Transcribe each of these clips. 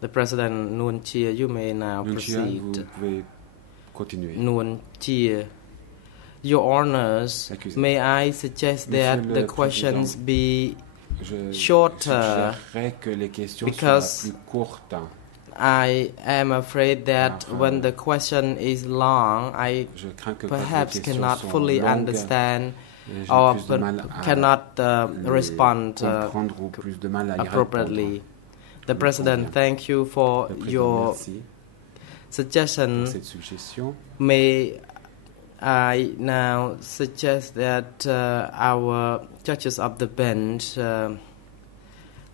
The President Noun Chea, you may now Noun Chea, proceed. vous pouvez continuer. Noun Chea, Your Honors, may I suggest that the questions be shorter que les questions because soient plus courtes. I am afraid that when the question is long, I perhaps cannot fully understand or cannot respond appropriately. The President, thank you for your suggestion. May I now suggest that our judges of the bench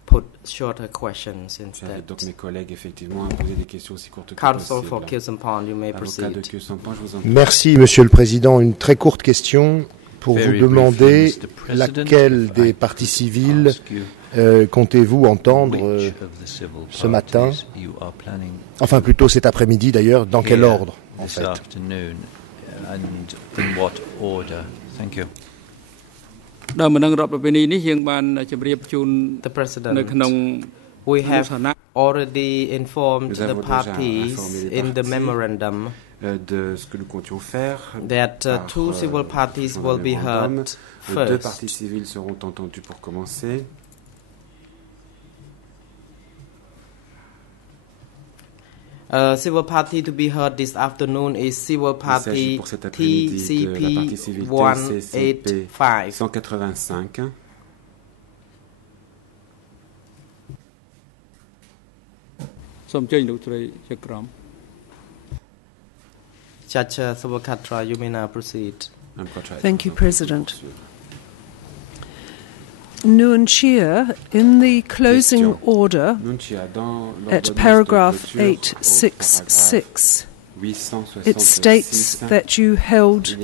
put shorter questions instead. Donc mes collègues effectivement à poser des questions aussi courtes que Counsel possible. for Kilsampon, you may proceed. Merci, Monsieur le Président. Une très courte question pour vous demander laquelle des parties civiles comptez-vous entendre ce matin, enfin plutôt cet après-midi d'ailleurs, dans quel ordre en fait? The President, we have already informed the parties in the memorandum de ce que nous comptions faire. That two civil parties will be heard first. Deux parties civiles seront entendues pour commencer. Civil party to be heard this afternoon is civil party TCP 185. Judge Subakatra, you may now proceed. Thank you, President. Noun Chea, in the closing order at paragraph 866, it states that you held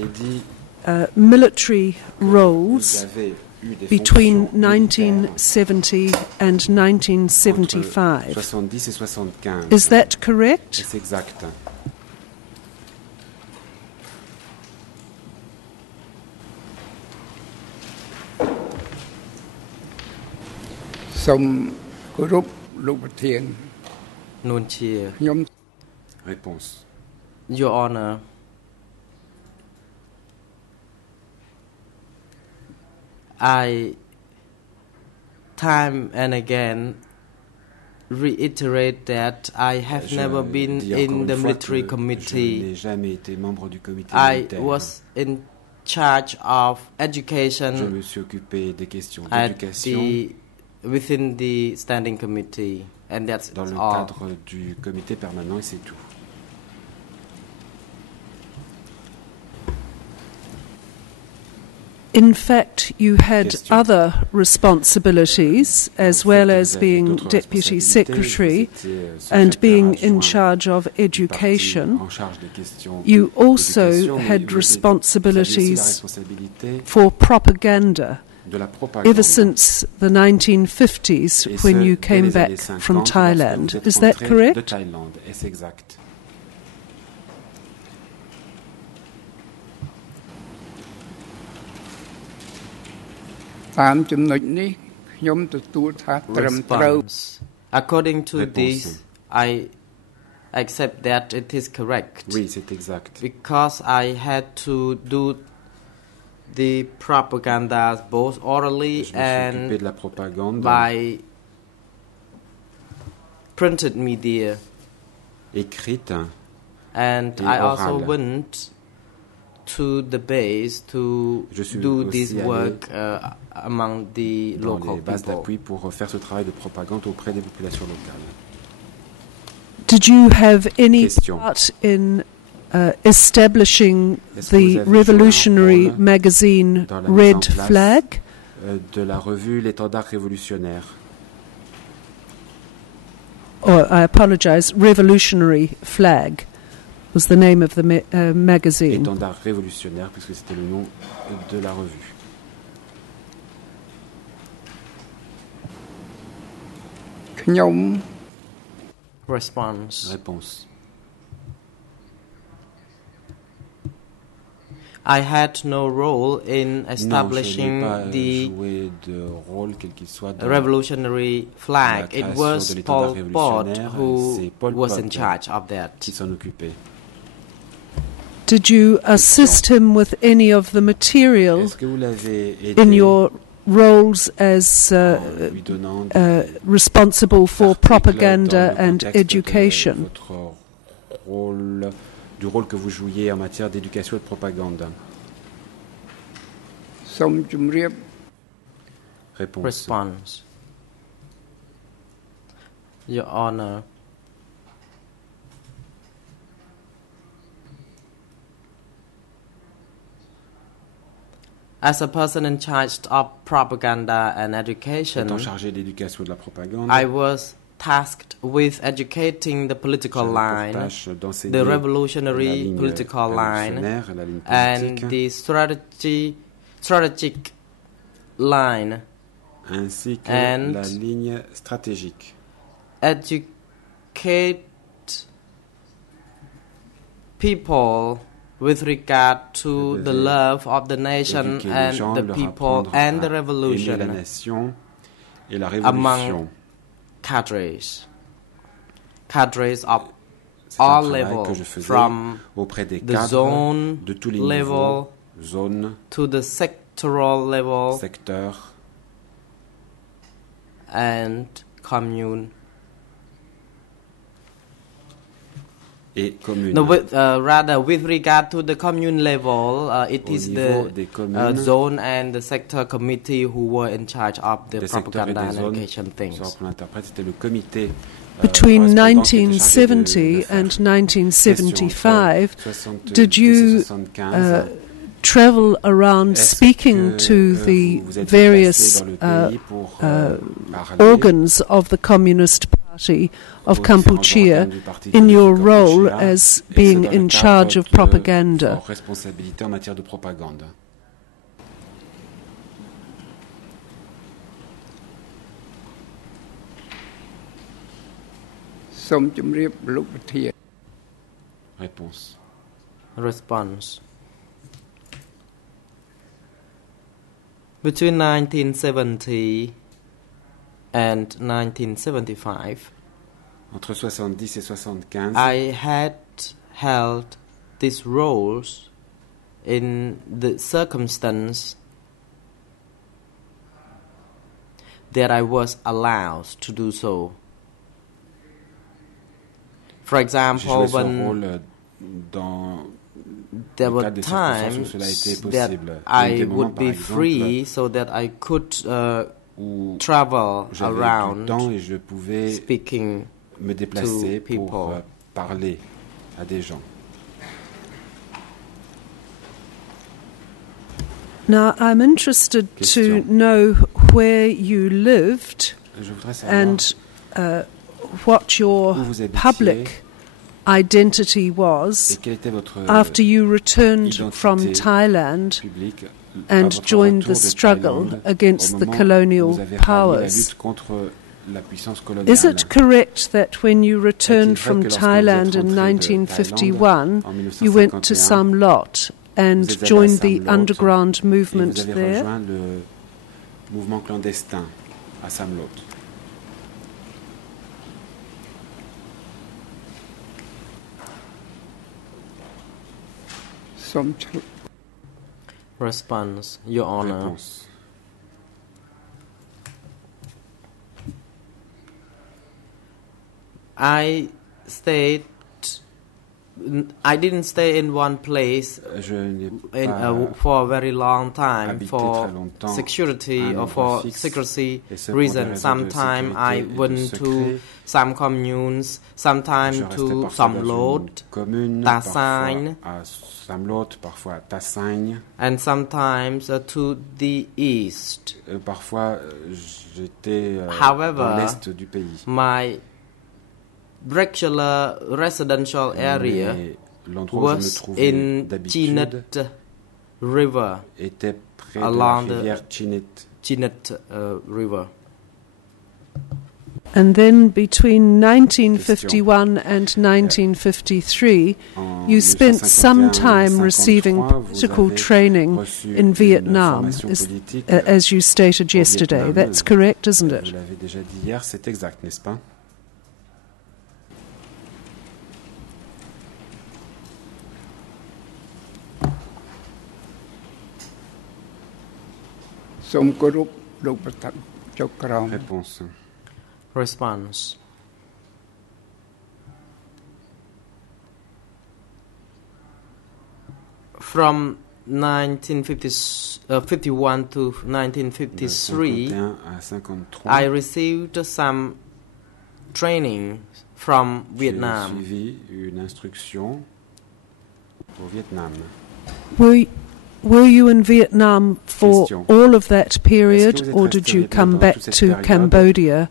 military roles between 1970 and 1975. Is that correct? Noun Chea. Réponse. Your Honor, I time and again reiterate that I have never been in the military committee. I was in charge of education within the standing committee, and that's dans le all. cadre du comité permanent, et c'est tout. In fact, you had other responsibilities, as well as being Deputy Secretary and being in charge of education. You also had responsibilities for propaganda ever since the 1950s when you came back from Thailand. Is that correct? Response. According to this, I accept that it is correct. Oui, c'est exact. Because I had to do the propaganda both orally and by printed media. Écrite and I also went to the base to do this work among the local les bases d'appui people. pour faire ce travail de propagande auprès des populations locales. Did you have any part in establishing the revolutionary magazine Red Flag? De la revue L'Étendard révolutionnaire. Oh, I apologize, Revolutionary Flag was the name of the magazine. Étendard révolutionnaire, puisque c'était le nom de la revue. Response. Réponse. I had no role in establishing the revolutionary flag. It was Pol Pot who was in charge of that. Did you assist him with any of the material in your roles as responsible for propaganda and education? Du rôle que vous jouiez en matière d'éducation et de propagande. Réponse. Response. Your Honor, as a person in charge of propaganda and education, étant chargé d'éducation et de la propagande, I was tasked with educating the political line, the revolutionary political line, and the strategic line, ainsi que and la ligne stratégique. Educate people with regard to the love of the nation and the people and the revolution la nation et la révolution. Among cadres of all levels, from the zone de tous les level zone, to the sectoral level, secteur, and commune. Et commune. No, rather, with regard to the commune level, it is the zone and the sector committee who were in charge of the propaganda and education things. Between 1970 and 1975, did you travel around speaking to the various organs of the Communist Party of Cambodia in your role as being in charge of propaganda? Réponse. Response. Between 1970 and 1975, entre 70 et 75, I had held these roles in the circumstance that I was allowed to do so. For example, when there were times that I would be free so that I could travel around speaking to people. Parler à des gens. Now, I'm interested to know where you lived and what your public identity was after you returned from Thailand and joined the struggle against the colonial powers. Is it correct that when you returned from Thailand in 1951, you went to Sam Lot and joined the underground movement there? Mouvement clandestin à Sam Lot. Response, Your Honor. Réponse. I didn't stay in one place for a very long time for security or for secrecy reasons. Sometimes I went to some communes, sometimes to Sam Lot, Tassagne, and sometimes to the east. However, my regular residential area was in Chinet River, along the Chinet River. And then between 1951 and 1953, you spent some time receiving political training in Vietnam, as you stated yesterday. That's correct, isn't it? Vous l'avez déjà dit hier, c'est exact, n'est-ce pas? Réponse. Response. From 1951 to 1953, I received some training from Vietnam. J'ai suivi une instruction au Vietnam. Were you in Vietnam for all of that period, or did you come back to Cambodia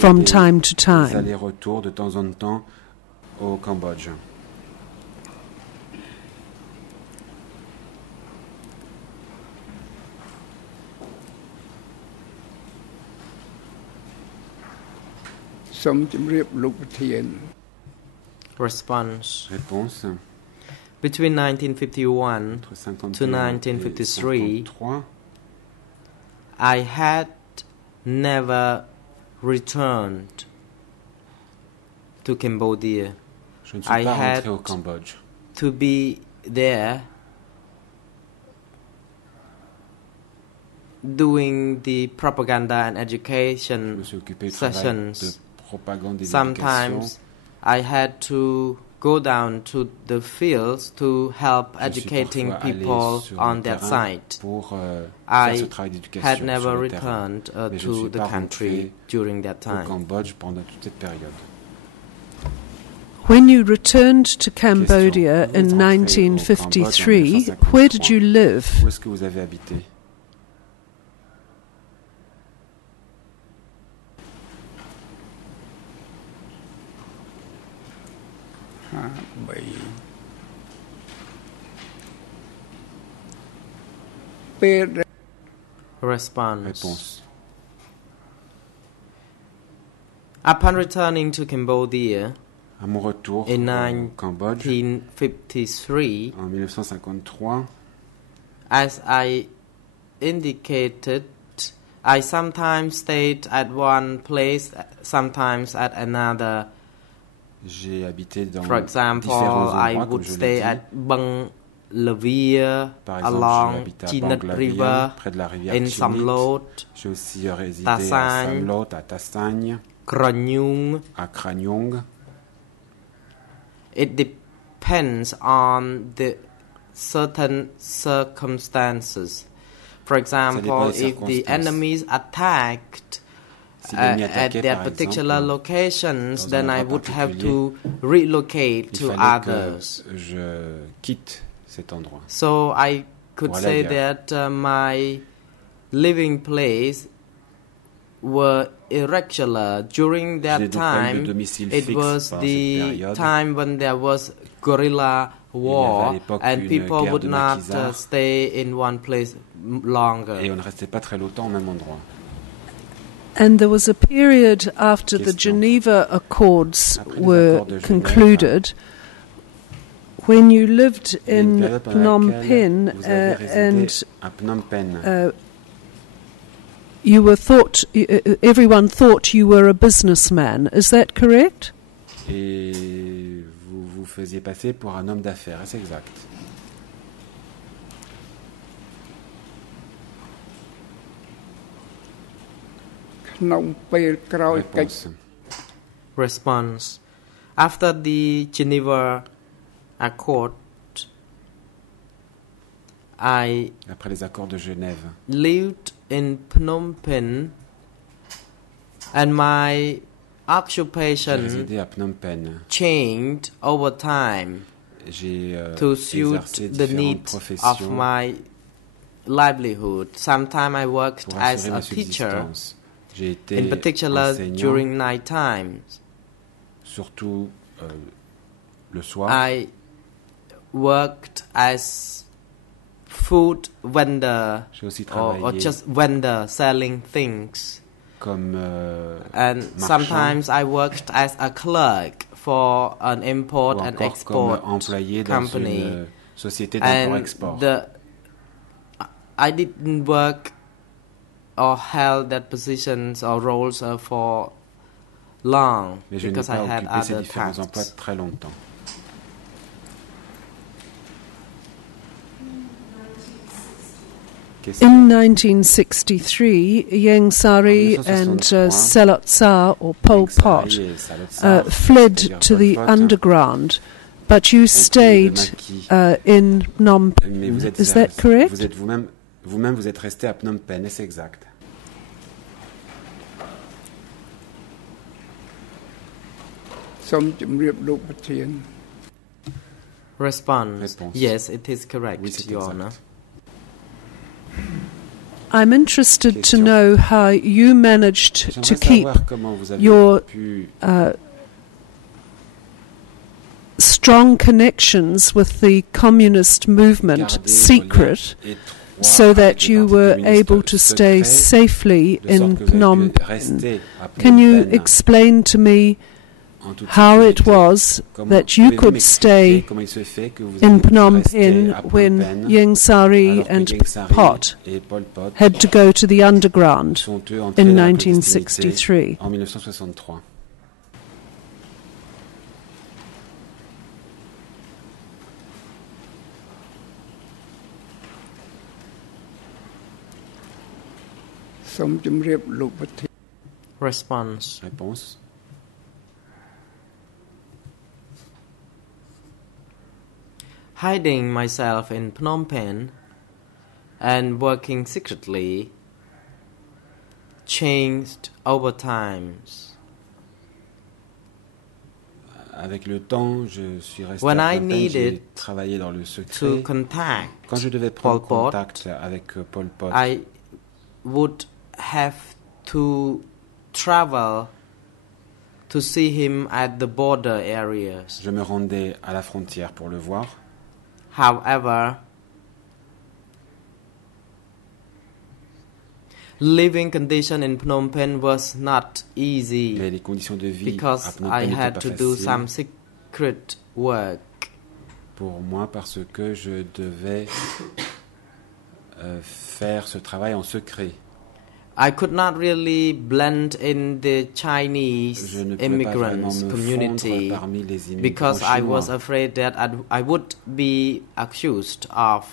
from time to time? Allers-retours de temps en temps au Cambodge. Response. Réponse. Between 1951 to 1953, I had never returned to Cambodia. Je ne suis pas rentré au Cambodge. To be there doing the propaganda and education sessions. Sometimes I had to go down to the fields to help educating people on that site. I had never returned to the country during that time. When you returned to Cambodia in 1953, where did you live? Où est-ce que vous avez habité? Response. Upon returning to Cambodia à mon retour in au Cambodge 1953, en 1953, as I indicated, I sometimes stayed at one place, sometimes at another. J'ai habité dans For example, I would stay at Bang Lavia along Chinit River in Samlot, j'ai aussi résidé à Samlot, à Tassagne, Kranyung. à Kranyong. It depends on the certain circumstances. For example, if the enemies attacked at their particular locations, then I would have to relocate to others. Je quitte cet endroit. So I could say that my living place were irregular. During that time, it was the time when there was guerrilla war and people would not stay in one place longer. Et on ne restait pas très longtemps au même endroit. And there was a period after the Geneva Accords were concluded when you lived in Phnom Penh and you were thought, everyone thought you were a businessman. Is that correct? Et vous vous faisiez passer pour un homme d'affaires, c'est exact. Réponse. Response. After the Geneva Accord, après les accords de Genève, lived in Phnom Penh and my occupation changed over time to suit the needs of my livelihood. Sometimes I worked as a teacher, in particular during night times. Surtout le soir. I worked as food vendor or just vendor selling things. and sometimes I worked as a clerk for an import and export company. And I didn't work or held that positions or roles for long because I had other tasks. In 1963, Ieng Sari and Selot Sa or Pol Pot fled to the underground, but you stayed in Phnom Penh. Is that correct? Vous-même, vous êtes resté à Phnom Penh, est-ce exact? Response. Yes, it is correct, oui, c'est Your exact. Honor. I'm interested to know how you managed to keep your strong connections with the communist movement secret, so that you were able to stay safely in Phnom Penh. Can you explain to me how it was that you could stay in Phnom Penh when Ieng Sari and Pot had to go to the underground in 1963? Response. Hiding myself in Phnom Penh and working secretly changed over time. Avec le temps, je suis resté When à I Phnom Penh, j'ai needed travaillé dans le to secret. contact Quand je devais Pol prendre Pot, contact avec Pol Pot, I would have to travel to see him at the border areas. je me rendais à la frontière pour le voir. However, living condition in Phnom Penh was not easy Mais les conditions de vie à because Phnom I Penh n'étaient had pas to do faciles some secret work. pour moi parce que je devais faire ce travail en secret. I could not really blend in the Je Chinese ne pouvais pas vraiment immigrants me community fondre parmi les immigrants because I was chinois. afraid that I would be accused of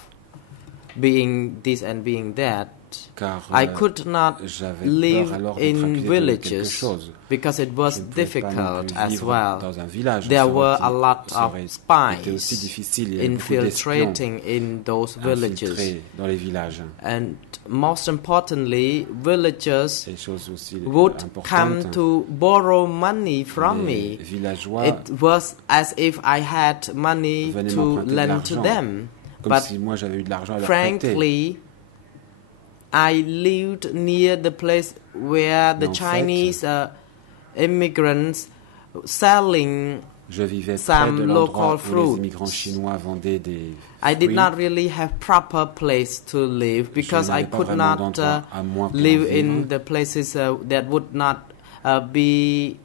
being this and being that. Car I could not j'avais live peur alors d'être in accusé de quelque villages chose. because it was Je ne pouvais pas non difficult plus as vivre well. dans un village. There Ça were aurait a lot ça of aurait été aussi spies difficile. Il y avait beaucoup d'espions infiltrating in those villages. infiltrés dans les villages. And most importantly, villagers Et chose aussi would importante, come to borrow money from les me. villageois It was as if I had money venaient to m'emprunter de lend to l'argent, them. comme But si moi j'avais eu de l'argent à leur prêter. frankly, I lived near the place where the Mais en Chinese immigrants selling Je vivais près some de l'endroit local où fruits. les immigrants chinois vendaient des I did fruits. not really have proper place to live because I n'avais pas could vraiment not d'endroit à moi pour live vivre. in the places that would not be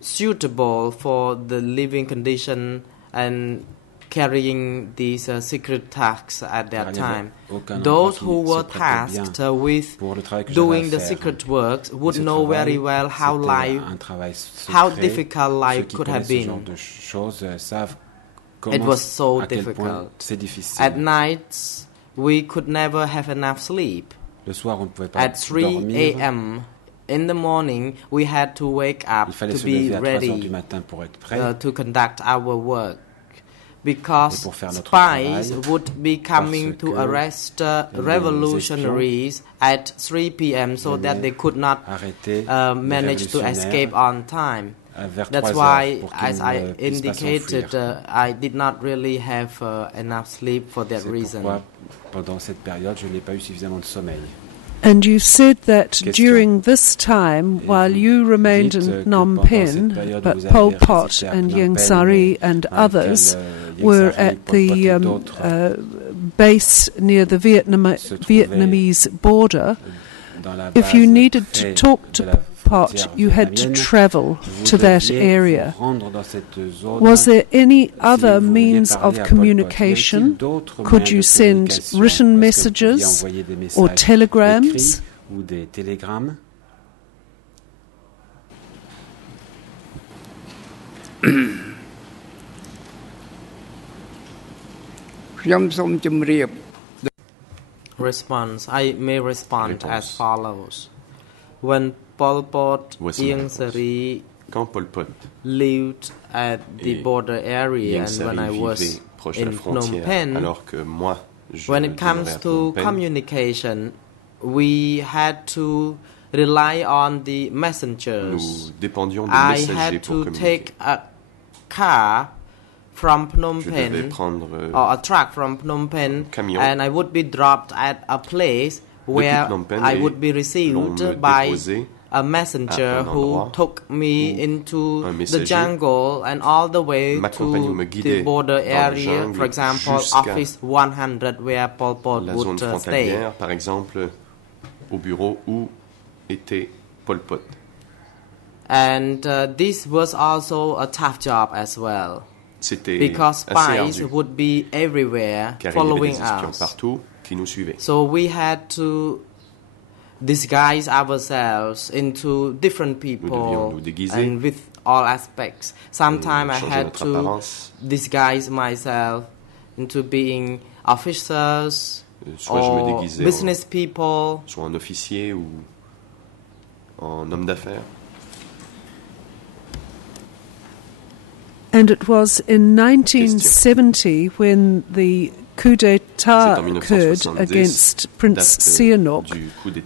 suitable for the living condition and carrying these secret tasks at that time. Those who were tasked with doing the secret works would know very well how difficult life could have been. It was so difficult. At nights, we could never have enough sleep. At 3 a.m. in the morning, we had to wake up to be ready to conduct our work. Because spies would be coming to arrest revolutionaries at 3 p.m. so that they could not manage to escape on time. That's why, as I indicated, I did not really have enough sleep for that reason. Pendant cette période, je n'ai pas eu suffisamment de sommeil. And you said that during this time, while you remained in Phnom Penh, but Pol Pot and Ieng Sari and others were at the base near the Vietnamese border, if you needed to talk to Pol Pot, you had to travel to that area. Was there any other means of communication? Could you send written messages or telegrams? Response. I may respond as follows. When Pol Pot Ieng Sary lived at the border area and when I was in Phnom Penh, when it comes to communication, we had to rely on the messengers. I had to take a car from Phnom Penh or a truck from Phnom Penh and I would be dropped at a place where I would be received by a messenger who took me into the jungle and all the way to the border area, for example, Office 100 where Pol Pot would stay. Par exemple, au bureau où était Pol Pot. And this was also a tough job as well. Because spies would be everywhere following us. So we had to disguise ourselves into different people and with all aspects. Sometimes I had to disguise myself into being officers or business people. Soit un officier ou un homme d'affaires. And it was in 1970 when the coup d'etat occurred against Prince Sihanouk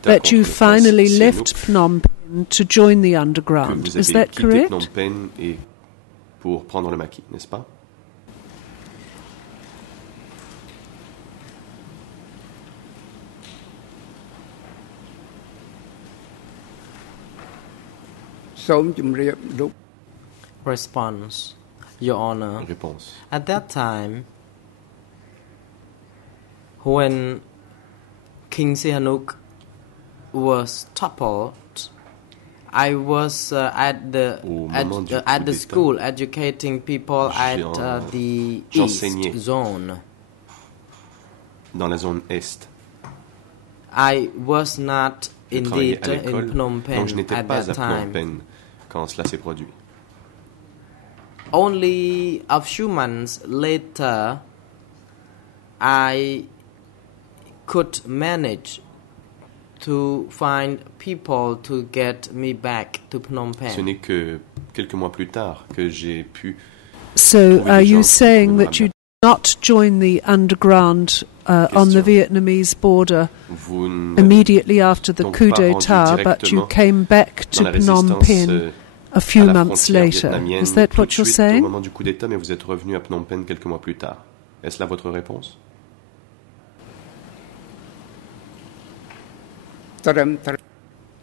that you finally left Phnom Penh to join the underground. Is that correct? Phnom Penh et pour prendre le maquis, n'est-ce pas? Response. Your Honor, Réponse. At that time, when King Sihanouk was toppled, I was at the school educating people at the East Zone. Dans la zone Est. I was not indeed in Phnom Penh donc je n'étais at pas that à Phnom time. Penh quand cela s'est produit. Only a few months later, I could manage to find people to get me back to Phnom Penh. Ce n'est que quelques mois plus tard que j'ai pu. So are you saying that you did not join the underground on the Vietnamese border immediately after the coup d'etat, but you came back to Phnom Penh a few months later? Is that what you're saying? Au moment du coup d'État, mais vous êtes revenu à Phnom Penh quelques mois plus tard. Est-ce là votre réponse?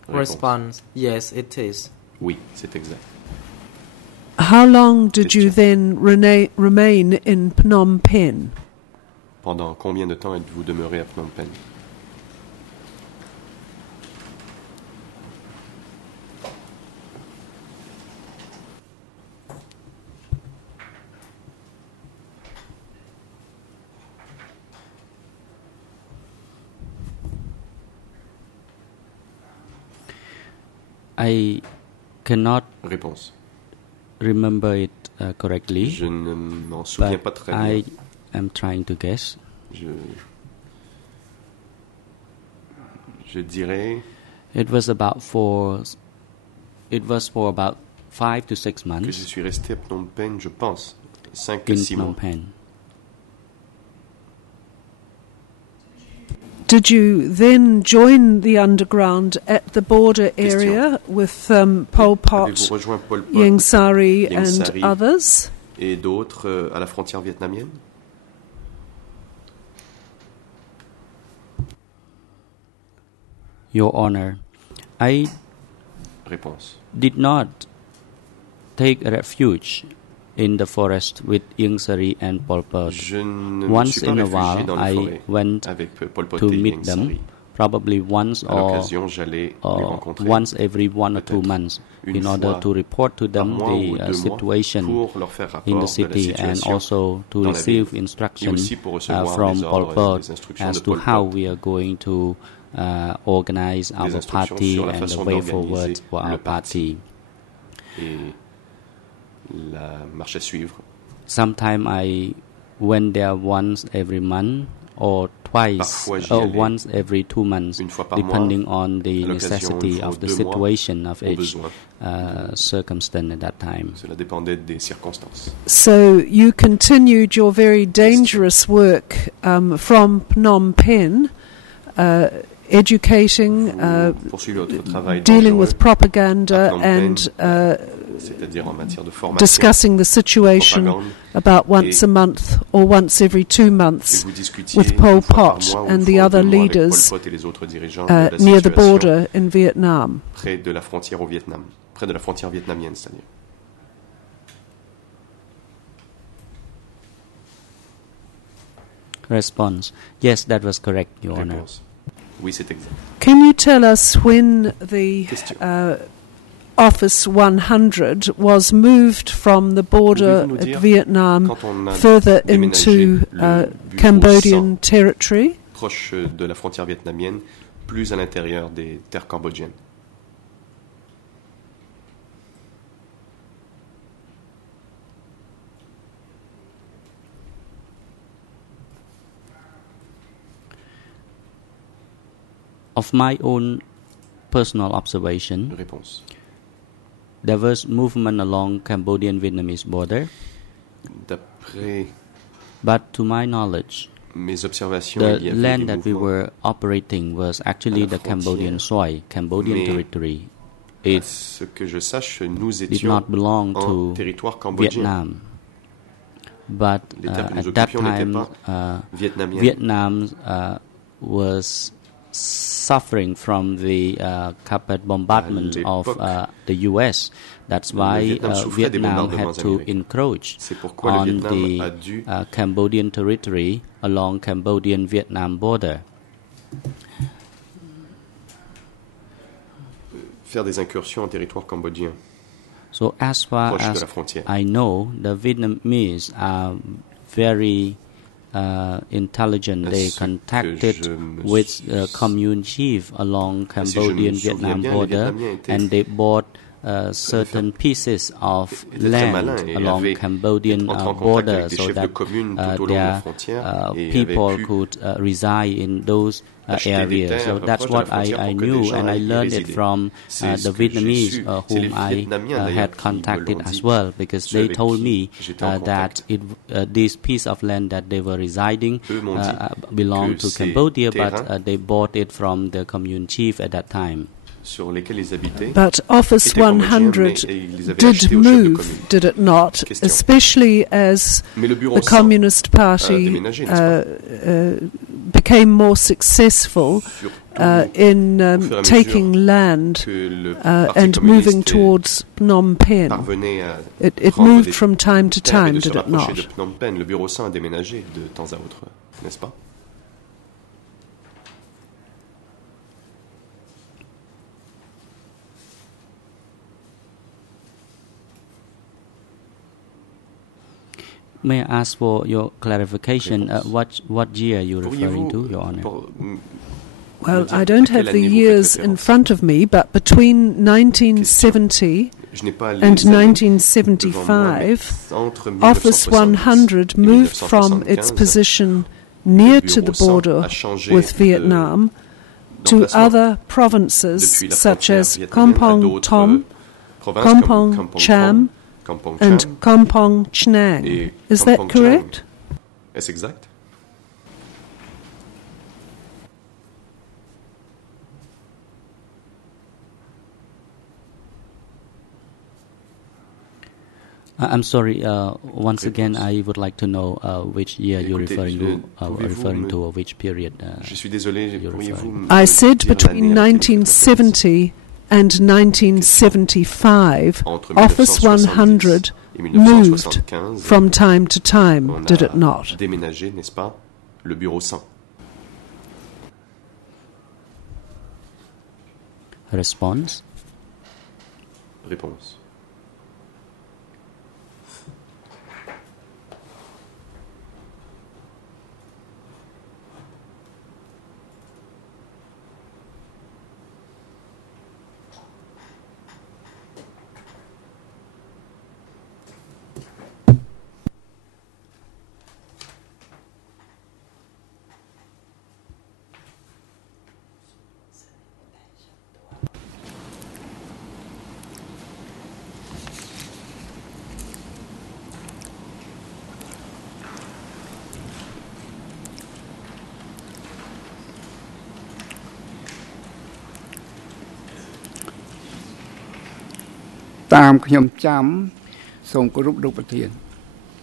Response: Yes, it is. Oui, c'est exact. How long did you then remain in Phnom Penh? Pendant combien de temps êtes-vous demeuré à Phnom Penh? I cannot Réponse. remember it correctly, Je ne m'en souviens pas but très bien. I am trying to guess. Je dirais. It was for about 5 to 6 Que je months suis resté à Phnom Penh, je pense, 5 à in 6 mois. Phnom Penh. Did you then join the underground at the border area with Pol Pot, Avez-vous rejoint Pol Pot, Ieng Sary Ieng and Sary others? et d'autres à la frontière vietnamienne? Your Honor, I Réponse. did not take refuge in the forest with Ieng Sary and Pol Pot. Je ne me Once suis pas in a réfugié while, dans les I forêts went avec Pol Pot to et meet Ieng them, Sary. probably once or once every 1 or 2 months in order to report to them the situation in the city and also to receive instructions from Pol Pot as to how we are going to organize our party and the way forward for our party. Sometimes I went there once every month or twice or once every 2 months, depending on the necessity of the situation of each circumstance at that time. So you continued your very dangerous work from Phnom Penh, educating, dealing with propaganda and discussing the situation about once a month or once every 2 months with Pol Pot and the other leaders near the border in Vietnam. Près de la frontière vietnamienne, c'est-à-dire. Response: Yes, that was correct, Your Honor. Oui, c'est exact. Can you tell us when the Office 100 was moved from the border at Vietnam further into Cambodian territory? Proche de la frontière vietnamienne, plus à l'intérieur des terres cambodgiennes. Of my own personal observation, there was movement along Cambodian-Vietnamese border. But to my knowledge, the land that we were operating was actually the Cambodian soil, Cambodian territory. It did not belong to Vietnam. But at that time, Vietnam was suffering from the carpet bombardment of the U.S. That's why Vietnam had to encroach on the Cambodian territory along Cambodian-Vietnam border. Faire des incursions en territoire cambodgien. So as far as I know, the Vietnamese are very intelligent. They contacted with commune chief along Cambodian-Vietnam border, and they bought certain pieces of land along Cambodian border so that their people could reside in those areas. So that's what I knew, and I learned it from the Vietnamese whom I had contacted as well, because they told me that this piece of land that they were residing belonged to Cambodia, but they bought it from the commune chief at that time. But Office 100 did move, did it not? Especially as the Communist Party became more successful in taking land and moving towards Phnom Penh. It moved from time to time, did it not? Le bureau saint a déménagé de temps à autre, n'est-ce pas? May I ask for your clarification? What year are you referring to, Your Honor? Well, I don't have the years in front of me, but between 1970 and 1975, Office 100 moved from its position near to the border with Vietnam to other provinces such as Kampong Thom, Kampong Cham, and Kampong Chnang. Is that correct? Est-ce exact? I'm sorry. Once again, I would like to know which year you're referring to, or which period. Je suis désolé. I said between 1970 and 1975, Office 100 moved from time to time, did it not? Déménagé, n'est-ce pas? Le bureau saint. Response. Réponse.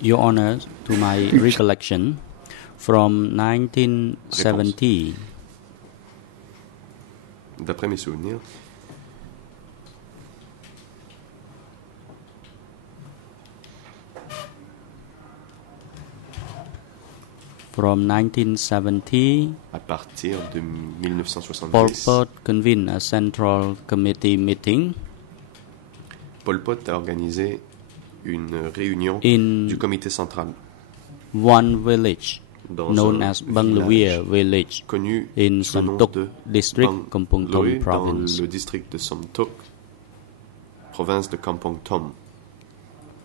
Your Honor, to my recollection, from 1970, D'après mes souvenirs, from 1970, à partir de Pol 1970, Pot convened a Central Committee meeting Pol Pot a organisé une réunion in du comité central one village dans known un as Bangladesh village connu in sous le nom Santok de district, Kampong Thom Bangladesh, dans province. le district de Santok, province de Kampong Thom.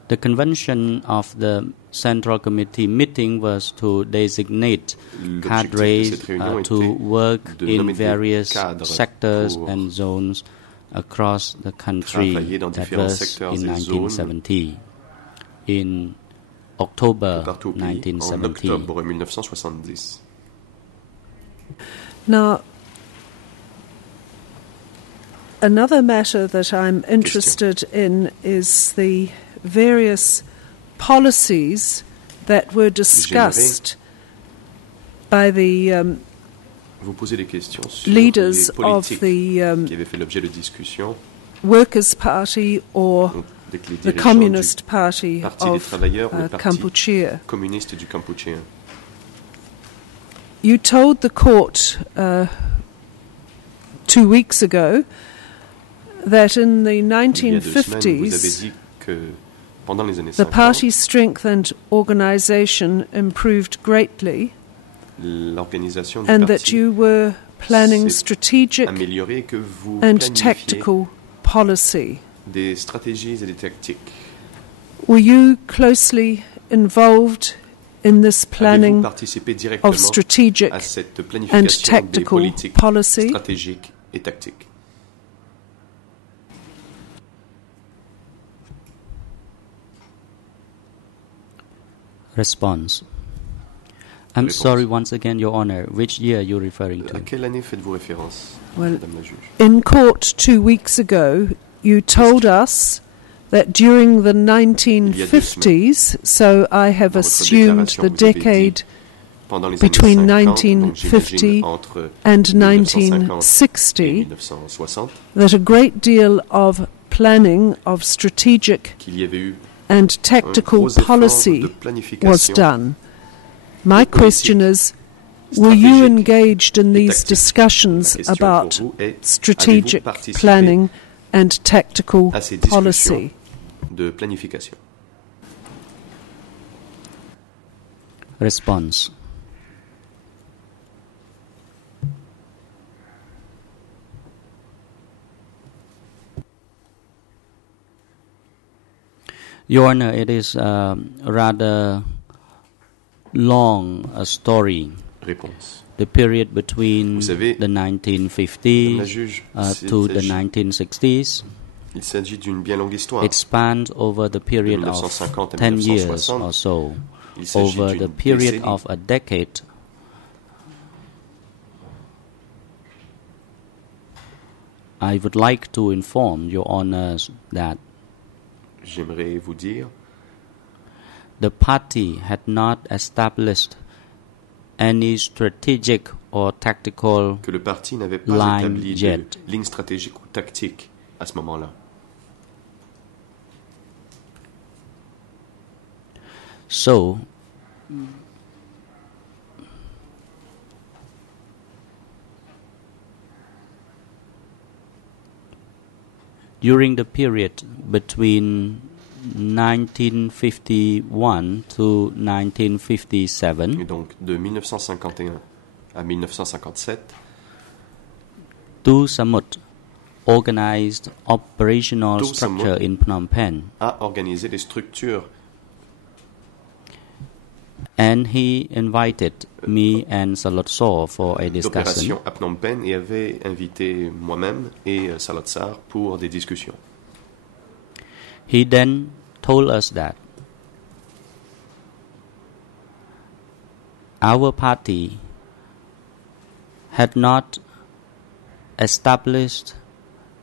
The convention of the Central Committee meeting was to designate cadres to work in various sectors and zones across the country. That was in 1970. In October 1970. Now, another matter that I'm interested in is the various policies that were discussed by the leaders of the Workers' Party or the Communist Party of Cambodia. You told the court 2 weeks ago that in the 1950s the party's strength and organization improved greatly, and that you were planning strategic and tactical policy. Were you closely involved in this planning of strategic and tactical policy? Response. I'm sorry once again, Your Honor. Which year are you referring to? À quelle année faites-vous référence, Well, Madame la Juge? in court 2 weeks ago, you told us that during the 1950s, so I have assumed the decade between 1950 and 1960, that a great deal of planning of strategic and tactical policy was done. My question is, were you engaged in these discussions about strategic planning and tactical policy? Response. Your Honor, it is a rather long story. Réponse. The period between the 1950s to the 1960s, il s'agit d'une bien longue histoire. it spanned over the period of 10 years or so. Over the period of a decade, I would like to inform Your Honors that J'aimerais vous dire the party had not established any strategic or tactical que le parti n'avait pas établi de ligne stratégique ou tactique à ce moment-là. So, during the period between 1951 to 1957, et donc de 1951 à 1957, Tu Samut organized operational structure in Phnom Penh, a organisé les structures, and he invited me and Salotso for a discussion. d'opération à Phnom Penh et avait invité moi-même et Salotsar pour des discussions. He then told us that our party had not established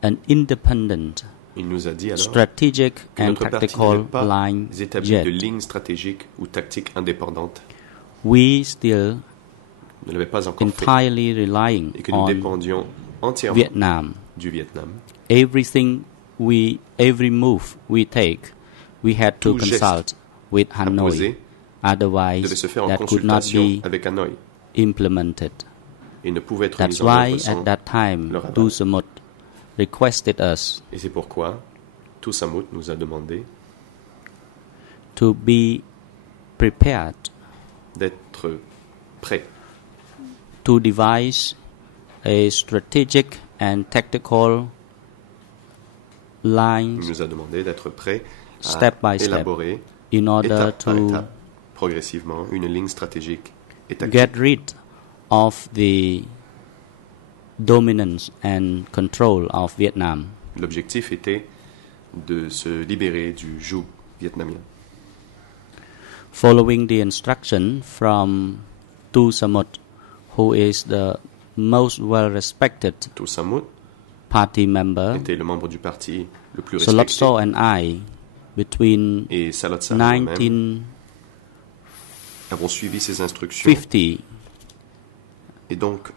an independent Il nous a dit alors strategic que and notre parti tactical n'avait pas line établi yet. de ligne stratégique ou tactique indépendante. We still Ne l'avait pas encore fait entirely relying et que nous on dépendions entièrement Vietnam. du Vietnam. Every move we take, we had to Tout geste consult with Hanoi. Imposé Otherwise, devait se faire en that could not consultation be avec Hanoï implemented. et ne pouvait être That's mis en œuvre why sans at that time, leur aval. Tu Samut requested us Et c'est pourquoi Tout Samut nous a demandé to be prepared d'être prêts, to devise a strategic and tactical il lines nous a demandé d'être prêts à step by step élaborer in order étape par to étape, progressivement, une ligne stratégique et tactique get rid of the dominance and control of Vietnam. L'objectif était de se libérer du joug vietnamien. Following the instruction from Tu Samut, who is the most well-respected Tout Samut party member, était le membre du parti le plus respecté. Salotso and I, between Et Salotsar et moi-même 1950 avons suivi ses instructions. Et donc,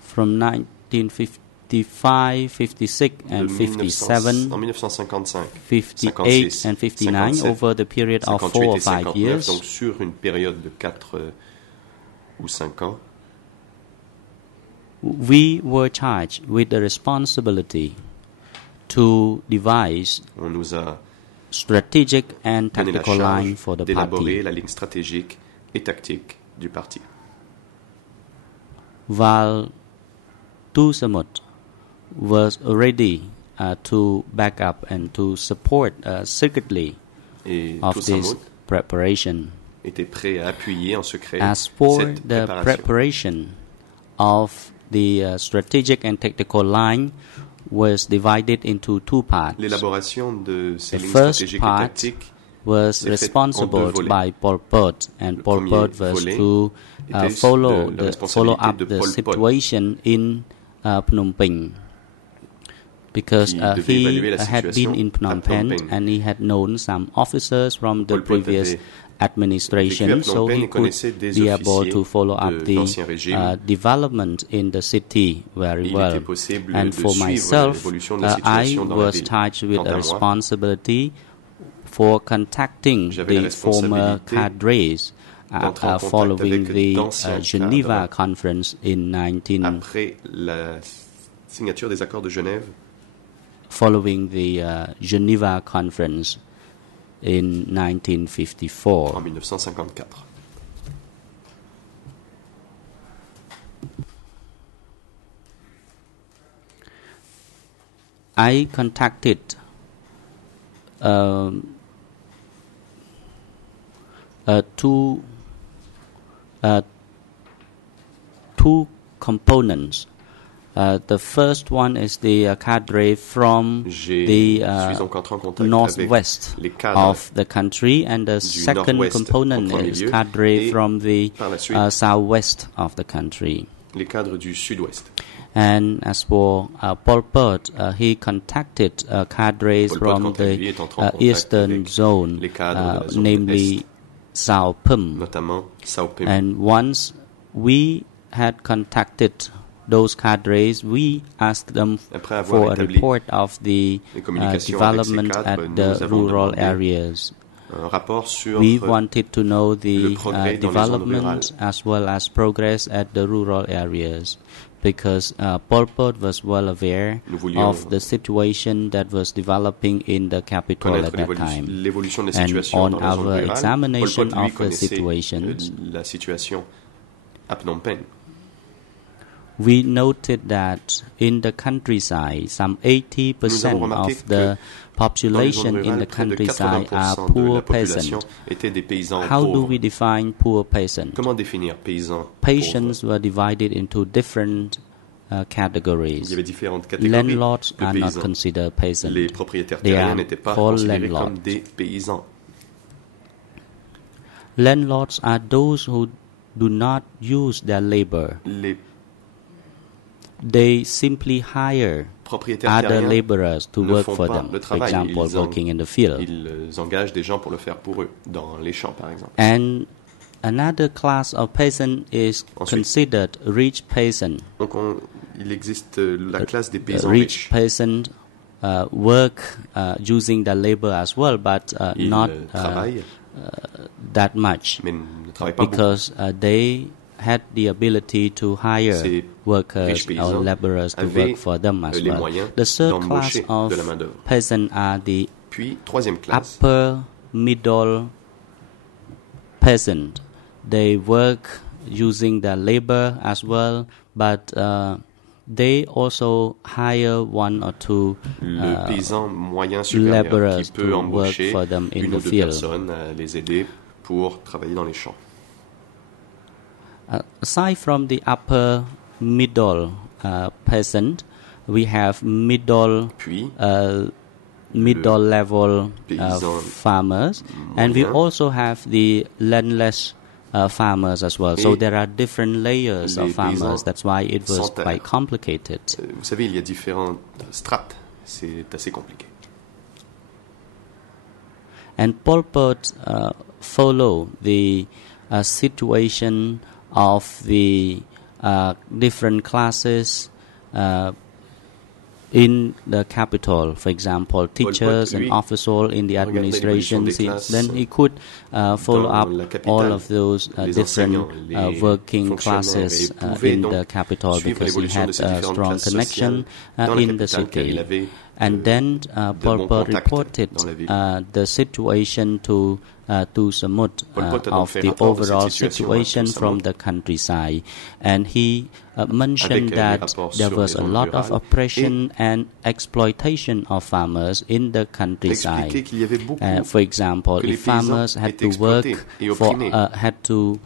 from 1955, 56 and 57, en 1955, 58 and 59, 57, over the period of 58 4 or et 5 59, years, donc sur une période de 4 ou 5 ans, we were charged with the responsibility to devise on nous a strategic and donné la tactical line charge for the d'élaborer party. la ligne stratégique et tactique du parti. While Tu Samut was ready to back up and to support secretly Et of Tout this Samut preparation. était prêt à appuyer en secret As for cette the préparation. preparation of the strategic and tactical line was divided into two parts. L'élaboration de ces The lignes first stratégiques et part tactiques was s'est faite en responsible deux volets. by Pol Pot, and Le Pol premier Pot was volet to était follow de la responsabilité up de the Pol Pot, situation in Phnom Penh, because qui devait he évaluer la had been situation in à Phnom Phnom Penh Penh. and he had known some officers from the Pol Pot previous avait vécu administration, à Phnom so Penh he et could connaissait des be able officiers to follow de up l'Ancien the Régime. development in the city very Il well. était possible And de for suivre myself, l'évolution de la I situation dans la was ville. charged with Quant a à moi, responsibility for contacting j'avais la the former responsabilité cadres d'entrer en contact following avec the d'anciens Geneva cadres Conference in 19 après la signature des accords de Genève following the Geneva Conference in 1954. en 1954. I contacted two components. The first one is the cadre from the northwest of the country, and the second component is cadre from the southwest of the country. Les cadres du sud-ouest. And as for Pol Pot, he contacted cadres from the eastern zone, namely Sao Pim. Notamment Sao Pim. And once we had contacted those cadres, we asked them for a report of the development at the rural areas. We wanted to know the development as well as progress at the rural areas. because Pol Pot was well aware of the situation that was developing in the capital at that time. And on our examination of the situations, we noted that in the countryside, some 80% of the population in the countryside are poor peasants. How do we define poor peasant? Peasants were divided into different categories. Landlords are not considered peasants. They are called landlords. Landlords are those who do not use their labor. They simply hire other laborers to work for them, for example, working in the field. And another class of peasant is considered rich peasant. Rich peasant work using the labor as well, but not that much, because they had the ability to hire workers or laborers to work for them as well. The third class of peasants are the upper middle peasant. They work using their labor as well, but they also hire one or two laborers to work for them in the field. Aside from the upper middle peasant, we have middle level farmers, and we also have the landless farmers as well. So there are different layers of farmers. That's why it was quite complicated. Vous savez, il y a différentes strates. C'est assez compliqué. And Pol Pot follow the situation of the different classes in the capital. For example, teachers and officers in the administration. Then he could follow up all of those different working classes in the capital, because he had a strong connection in the city. And then Pol Pot reported the situation to Samut of the overall situation from the countryside. And he mentioned that there was a lot of oppression and exploitation of farmers in the countryside. For example, if farmers had to work had to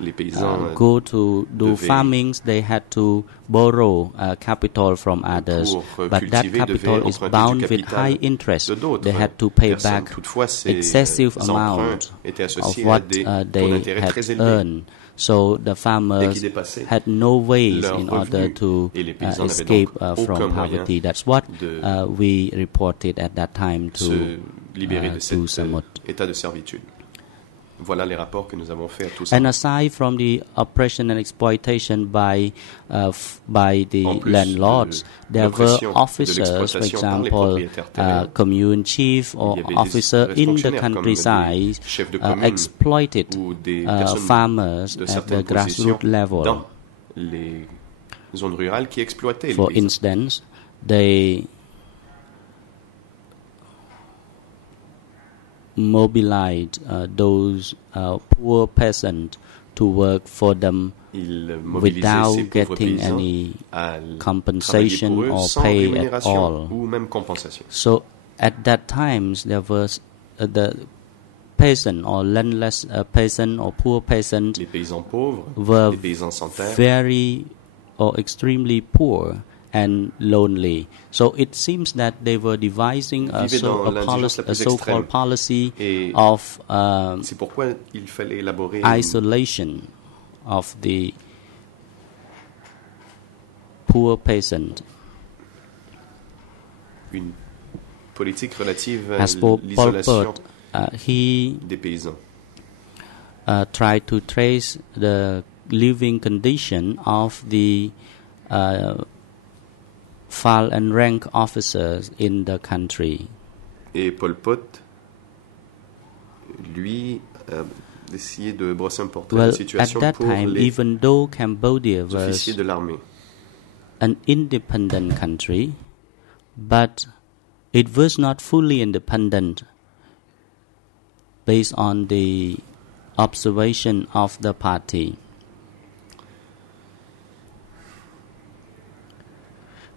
go to do farmings, they had to borrow capital from others. But that capital is bound with high interest. They had to pay back excessive amount of what they had earned. So the farmers had no ways in order to escape from poverty. That's what we reported at that time to Samut. Voilà les rapports que nous avons faits à tout ça. And aside from the oppression and exploitation by the landlords, there were officers, for example, commune chief or officer in the countryside exploited farmers at the grassroots level. For instance, they mobilized those poor peasants to work for them without getting any compensation or pay at all. So at that time, there was the peasant or landless peasant or poor peasant were very or extremely poor and lonely. So it seems that they were devising a so-called policy of isolation of the poor peasant. As for Pol Pot, he tried to trace the living condition of the file and rank officers in the country. Et Pol Pot, lui, essayé de brosser un portrait de situation at that pour time, les even though Cambodia was officiers de l'armée. an independent country, but it was not fully independent based on the observation of the party.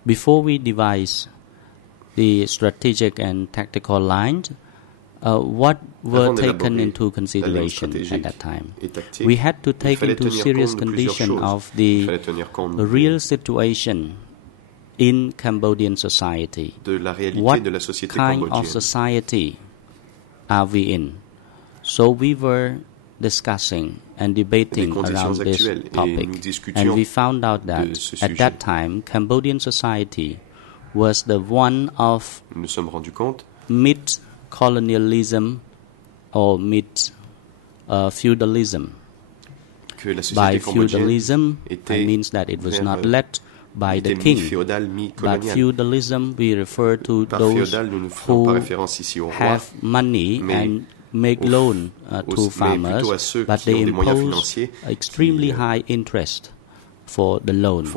Before we devise the strategic and tactical lines, what were taken into consideration at that time? We had to take into serious consideration of the real situation in Cambodian society. What kind of society are we in? So we were discussing and debating around this topic, and we found out that at that time Cambodian society was the one of mid-colonialism or mid-feudalism. By feudalism, it means that it was not led by the king, but feudalism we refer to those who have money and make loan to farmers, but they impose extremely high interest for the loan,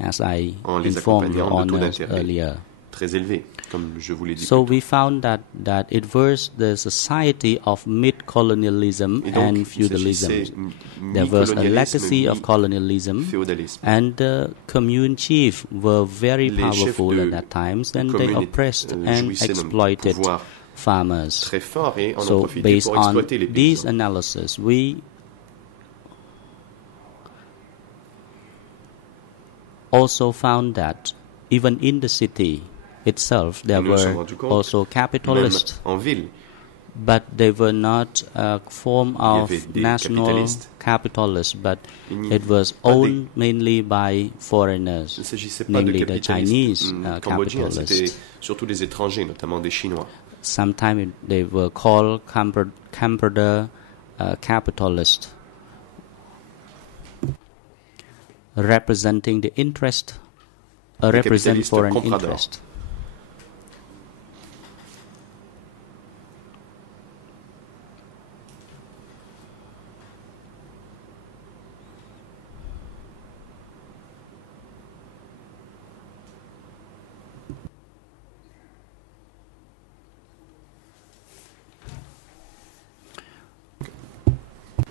as I informed your honors earlier. So we found that it was the society of mid-colonialism and feudalism. There was a legacy of colonialism, and the commune chiefs were very powerful at that time, and they oppressed and exploited farmers. So based on these analysis, we also found that even in the city itself there were also capitalists, but they were not a form of national capitalists, but it was owned mainly by foreigners, namely the Chinese capitalists. Sometimes they were called cambidia capitalists, representing the interest, represent foreign interest.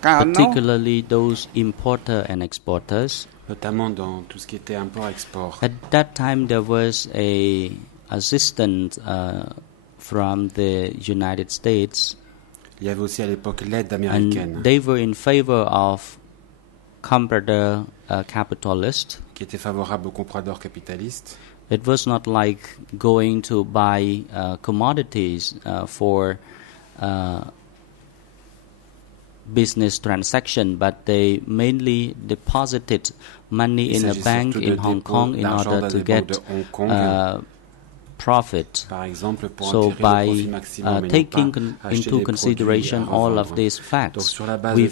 Particularly those importers and exporters. Notamment dans tout ce qui était import-export. At that time, there was a assistance from the United States. Il y avait aussi à l'époque l'aide américaine. And they were in favor of comprador capitalists. Qui était favorable aux compradors capitalistes. It was not like going to buy commodities for business transaction, but they mainly deposited money in a bank in Hong Kong in order to get profit. So by taking into consideration all of these facts, we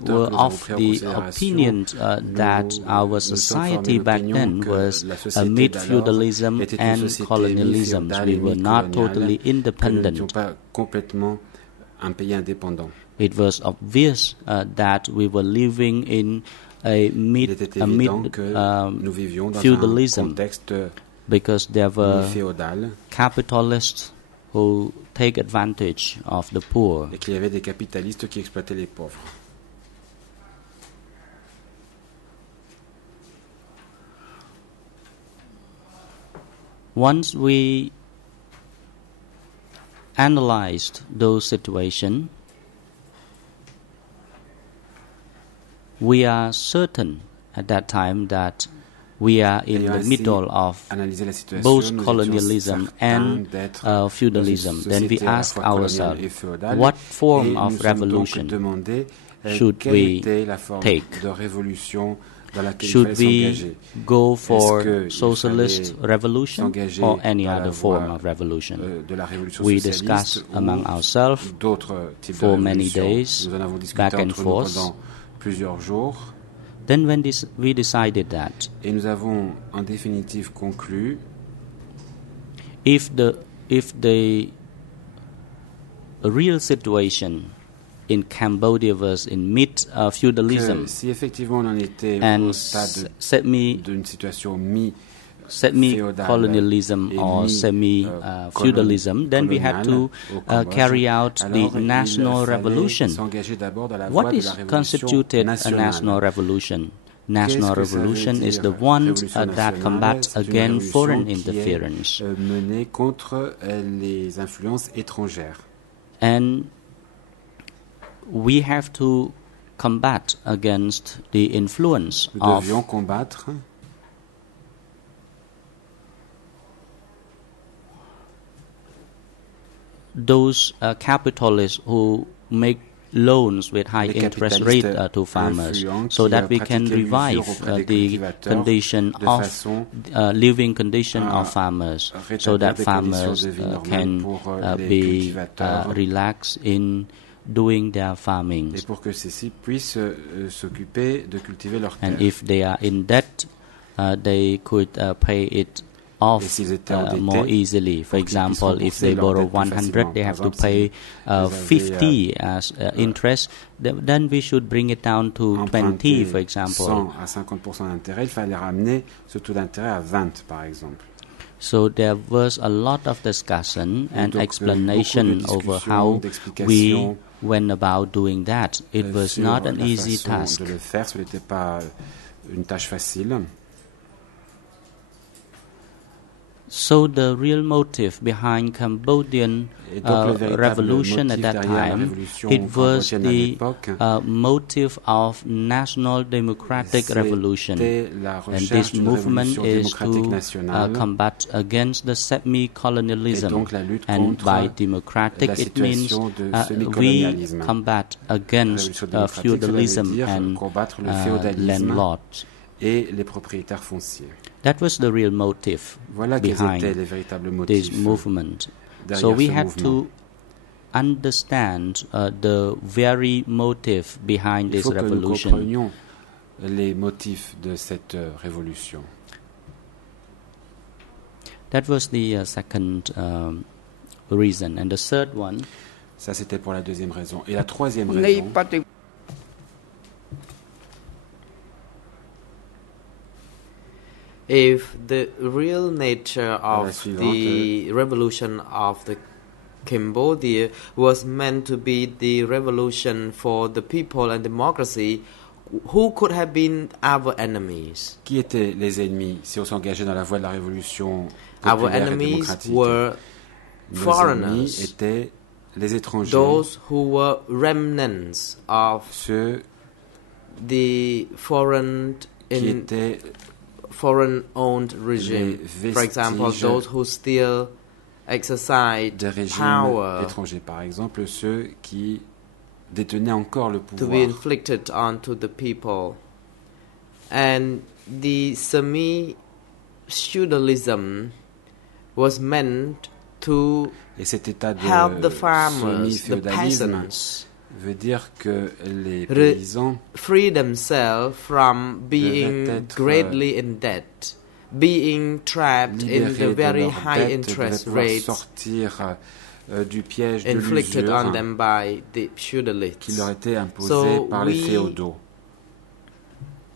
were of the opinion that our society back then was a mid-feudalism and colonialism. We were not totally independent. It was obvious that we were living in a mid-feudalism because there were capitalists who take advantage of the poor. Et qu'il y avait des capitalistes qui exploitaient les pauvres. Once we analyzed those situations, we are certain at that time that we are in the middle of both colonialism and feudalism. Then we ask ourselves, what form of revolution should we take? Should we go for socialist revolution or any other form of revolution? We discussed among ourselves for many days, back and forth. Then when we decided that, et nous avons en définitive conclu, if the real situation in Cambodia was in mid-feudalism. Si effectivement on en était and au stade d'une situation semi-colonialism or semi-feudalism, then we had to carry out the national revolution. What is constituted a national revolution? National revolution is the one that combats against foreign interference. Menée contre les influences étrangères. And we have to combat against the influence of those capitalists who make loans with high interest rate to farmers, so that we can revive the condition of living condition of farmers, so that farmers can be relaxed in doing their farming. And if they are in debt, they could pay it off more easily. For example, if they borrow 100, they have to pay 50 as interest. Then we should bring it down to 20, for example. 100 à 50% d'intérêt, il fallait ramener ce taux d'intérêt à 20, par exemple. So there was a lot of discussion and explanation over how we went about doing that. It was not an easy task. De le faire, ce n'était pas une tâche facile. So the real motive behind Cambodian revolution at that time, it was the motive of national democratic revolution. And this movement is to combat against the semi-colonialism. And by democratic, it means we combat against feudalism and landlords. Et les propriétaires fonciers. That was the real motive behind this movement. So we had to understand the very motive behind this revolution. Nous comprenions les motifs de cette révolution. That was the second reason. And the third one. Ça c'était pour la deuxième raison. Et la troisième raison. If the real nature of the revolution of the Cambodia was meant to be the revolution for the people and democracy, who could have been our enemies? Qui étaient les ennemis si on s'engageait dans la voie de la révolution Our populaire et enemies démocratique? were foreigners. Nos ennemis étaient les étrangers. Those who were remnants of the foreign-owned regime. For example, those who still exercise power étrangers, par exemple ceux qui détenaient encore le pouvoir, to be inflicted onto the people. And the semi-feudalism was meant to help the farmers, the peasants, veut dire que les paysans free themselves from being greatly in debt, being trapped in the very high interest rates du piège de inflicted l'usure on them by the feudalists. Qui leur était imposé par les féodaux.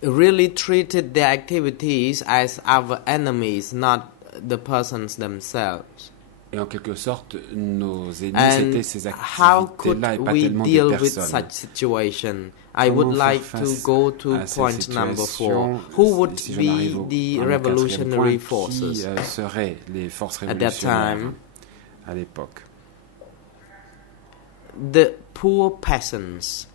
Really treated their activities as our enemies, not the persons themselves. Et en quelque sorte, nos ennemis, c'était ces activités-là et pas tellement des personnes. With such situation? I would like to go to point number 4. Who would be the revolutionary forces qui seraient les forces at that time? À l'époque? The poor peasants,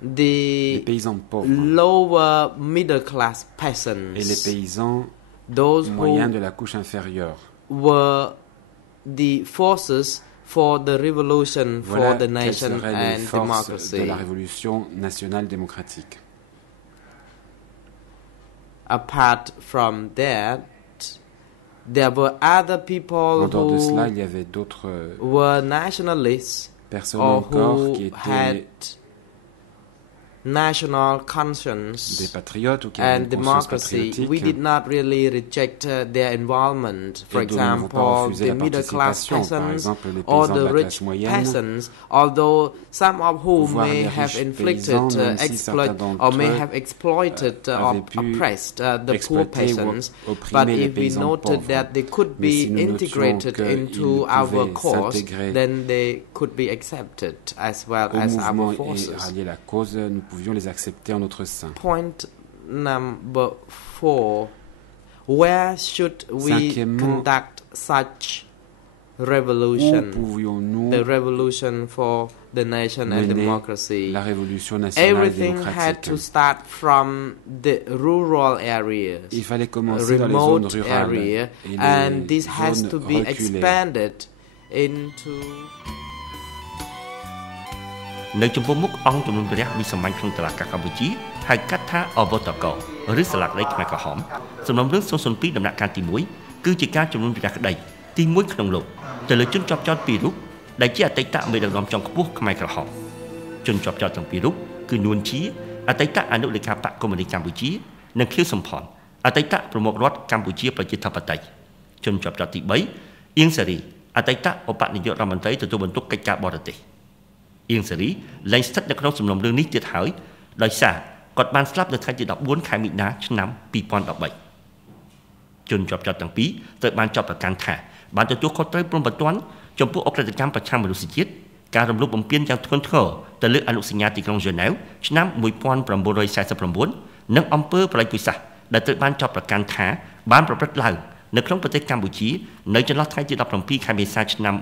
les paysans pauvres, lower middle class peasants, et les paysans those moyens de la couche inférieure, were the forces for the revolution for the nation and democracy. De la révolution nationale démocratique. Apart from that, there were other people who il y avait d'autres were nationalists personnes encore qui étaient national conscience des patriotes ou qui avaient and une conscience democracy, patriotique. we did not really reject their involvement. For example, the middle class peasants or the rich peasants, although some of whom may have inflicted exploit or may have exploited or oppressed the poor peasants, but if we noted that they could be integrated into our cause, then they could be accepted as well as our forces. La cause, nous pouvions les accepter en notre sein. Point number 4. Where should we conduct such revolution? The revolution for the nation and democracy. La révolution nationale Everything had to start from the rural areas, Il fallait commencer dans les zones remote rurales area, et and this les has zones to be reculées. expanded into នៅចំពោះមុខអង្គជំនុំជម្រះវិសាមញ្ញក្នុងតុលាការកម្ពុជាហៅកាត់ថាអវតកឬស្លាកដីខ្មែរក្រហមសំណុំរឿង002ដំណាក់កាលទី1គឺជាការជំនុំជម្រះក្តីទី1ក្នុងលោកទៅលើជនជាប់ចោទពីររូបដែលជាអតីតមេដឹកនាំជាន់ខ្ពស់ខ្មែរក្រហមជនជាប់ចោទទាំងពីររូបគឺនួនជាអតីតអនុលេខាបកកុម្មុយនីសកម្ពុជានិងខៀវសំផនអតីតប្រមុខរដ្ឋកម្ពុជាប្រជាធិបតេយ្យជនជាប់ចោទទី3អៀងសារីអតីតឧបនាយករដ្ឋមន្ត្រីទទួលបន្ទុកកិច្ចការបរទេសអៀងសារីលែងស្ថិតនៅក្នុងសំណុំរឿងនេះទៀតហើយដោយសារគាត់បានស្លាប់នៅថ្ងៃទី14ខែមិនិនាឆ្នាំ2013ជនជាប់ចោទទាំងពីរត្រូវបានចាប់ប្រកាន់ថាបានទទួលខុសត្រូវព្រមប្រទានចំពោះអក្រិតកម្មប្រឆាំងមនុស្សជាតិការរំលោភបំពានយ៉ាងធ្ងន់ធ្ងរទៅលើអនុសញ្ញាទីក្រុងហ្សឺណែវឆ្នាំ1949និងអំពើប្រល័យពូជសាសន៍ដែលត្រូវបានចាប់ប្រកាន់ថាបានប្រព្រឹត្តឡើងនៅក្នុងប្រទេសកម្ពុជានៅចន្លោះថ្ងៃទី17ខែមេសាឆ្នាំ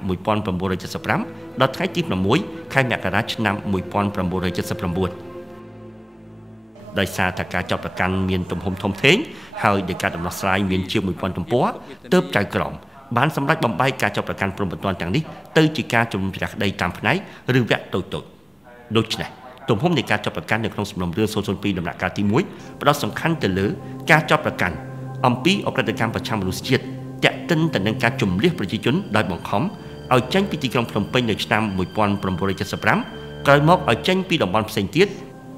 1975ដល់ថ្ងៃទី6ខែមករាឆ្នាំ1979ដោយសារតែការចាប់ប្រកាន់មានទំហំធំធេងហើយដោយការដំណោះស្រាយមានជាង 1000 ទំព័រទើបចៅក្រមបានសម្រេចបំបែកការចាប់ប្រកាន់ព្រំប្រទានទាំងនេះទៅជាការជំនុំជម្រះក្តីតាមផ្នែកឬវគ្គតូចៗដូច្នេះទំហំនៃការចាប់ប្រកាន់នៅក្នុងសំណុំរឿង002ដំណាក់កាលទី1ផ្ដោតសំខាន់ទៅលើការចាប់ប្រកាន់អំពីអក្រិតកម្មប្រឆាំងមនុស្សជាតិតាក់ទិនទៅនឹងការជំលះប្រជាជនដោយបង្ខំឲ្យចេញពីទីក្រុងភ្នំពេញនៅឆ្នាំ1975ក្រោយមកឲ្យចេញពីតំបន់ផ្សេងទៀត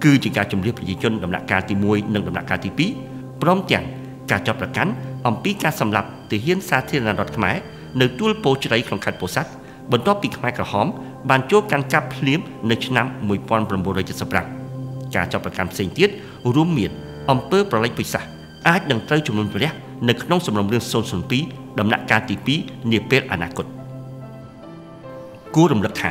គឺជាការជំលះប្រជាជនដំណាក់កាលទី1និងដំណាក់កាលទី2ព្រមទាំងការចាប់ប្រកាន់អំពីការសម្លាប់ទាហានសាធារណរដ្ឋខ្មែរនៅទួលពោធិ៍ជ្រៃក្នុងខេត្តពោធិ៍សាត់បន្ទាប់ពីខ្មែរក្រហមបានចូលកាន់កាប់ភ្លាមនៅឆ្នាំ1975ការចាប់ប្រកាន់ផ្សេងទៀតរួមមានអំពើប្រល័យពូជសាសន៍អាចនឹងត្រូវជំនុំជម្រះនៅក្នុងសំណុំរឿង002ដំណាក់កាលទី2នាពេលអនាគតគួររំលឹកថា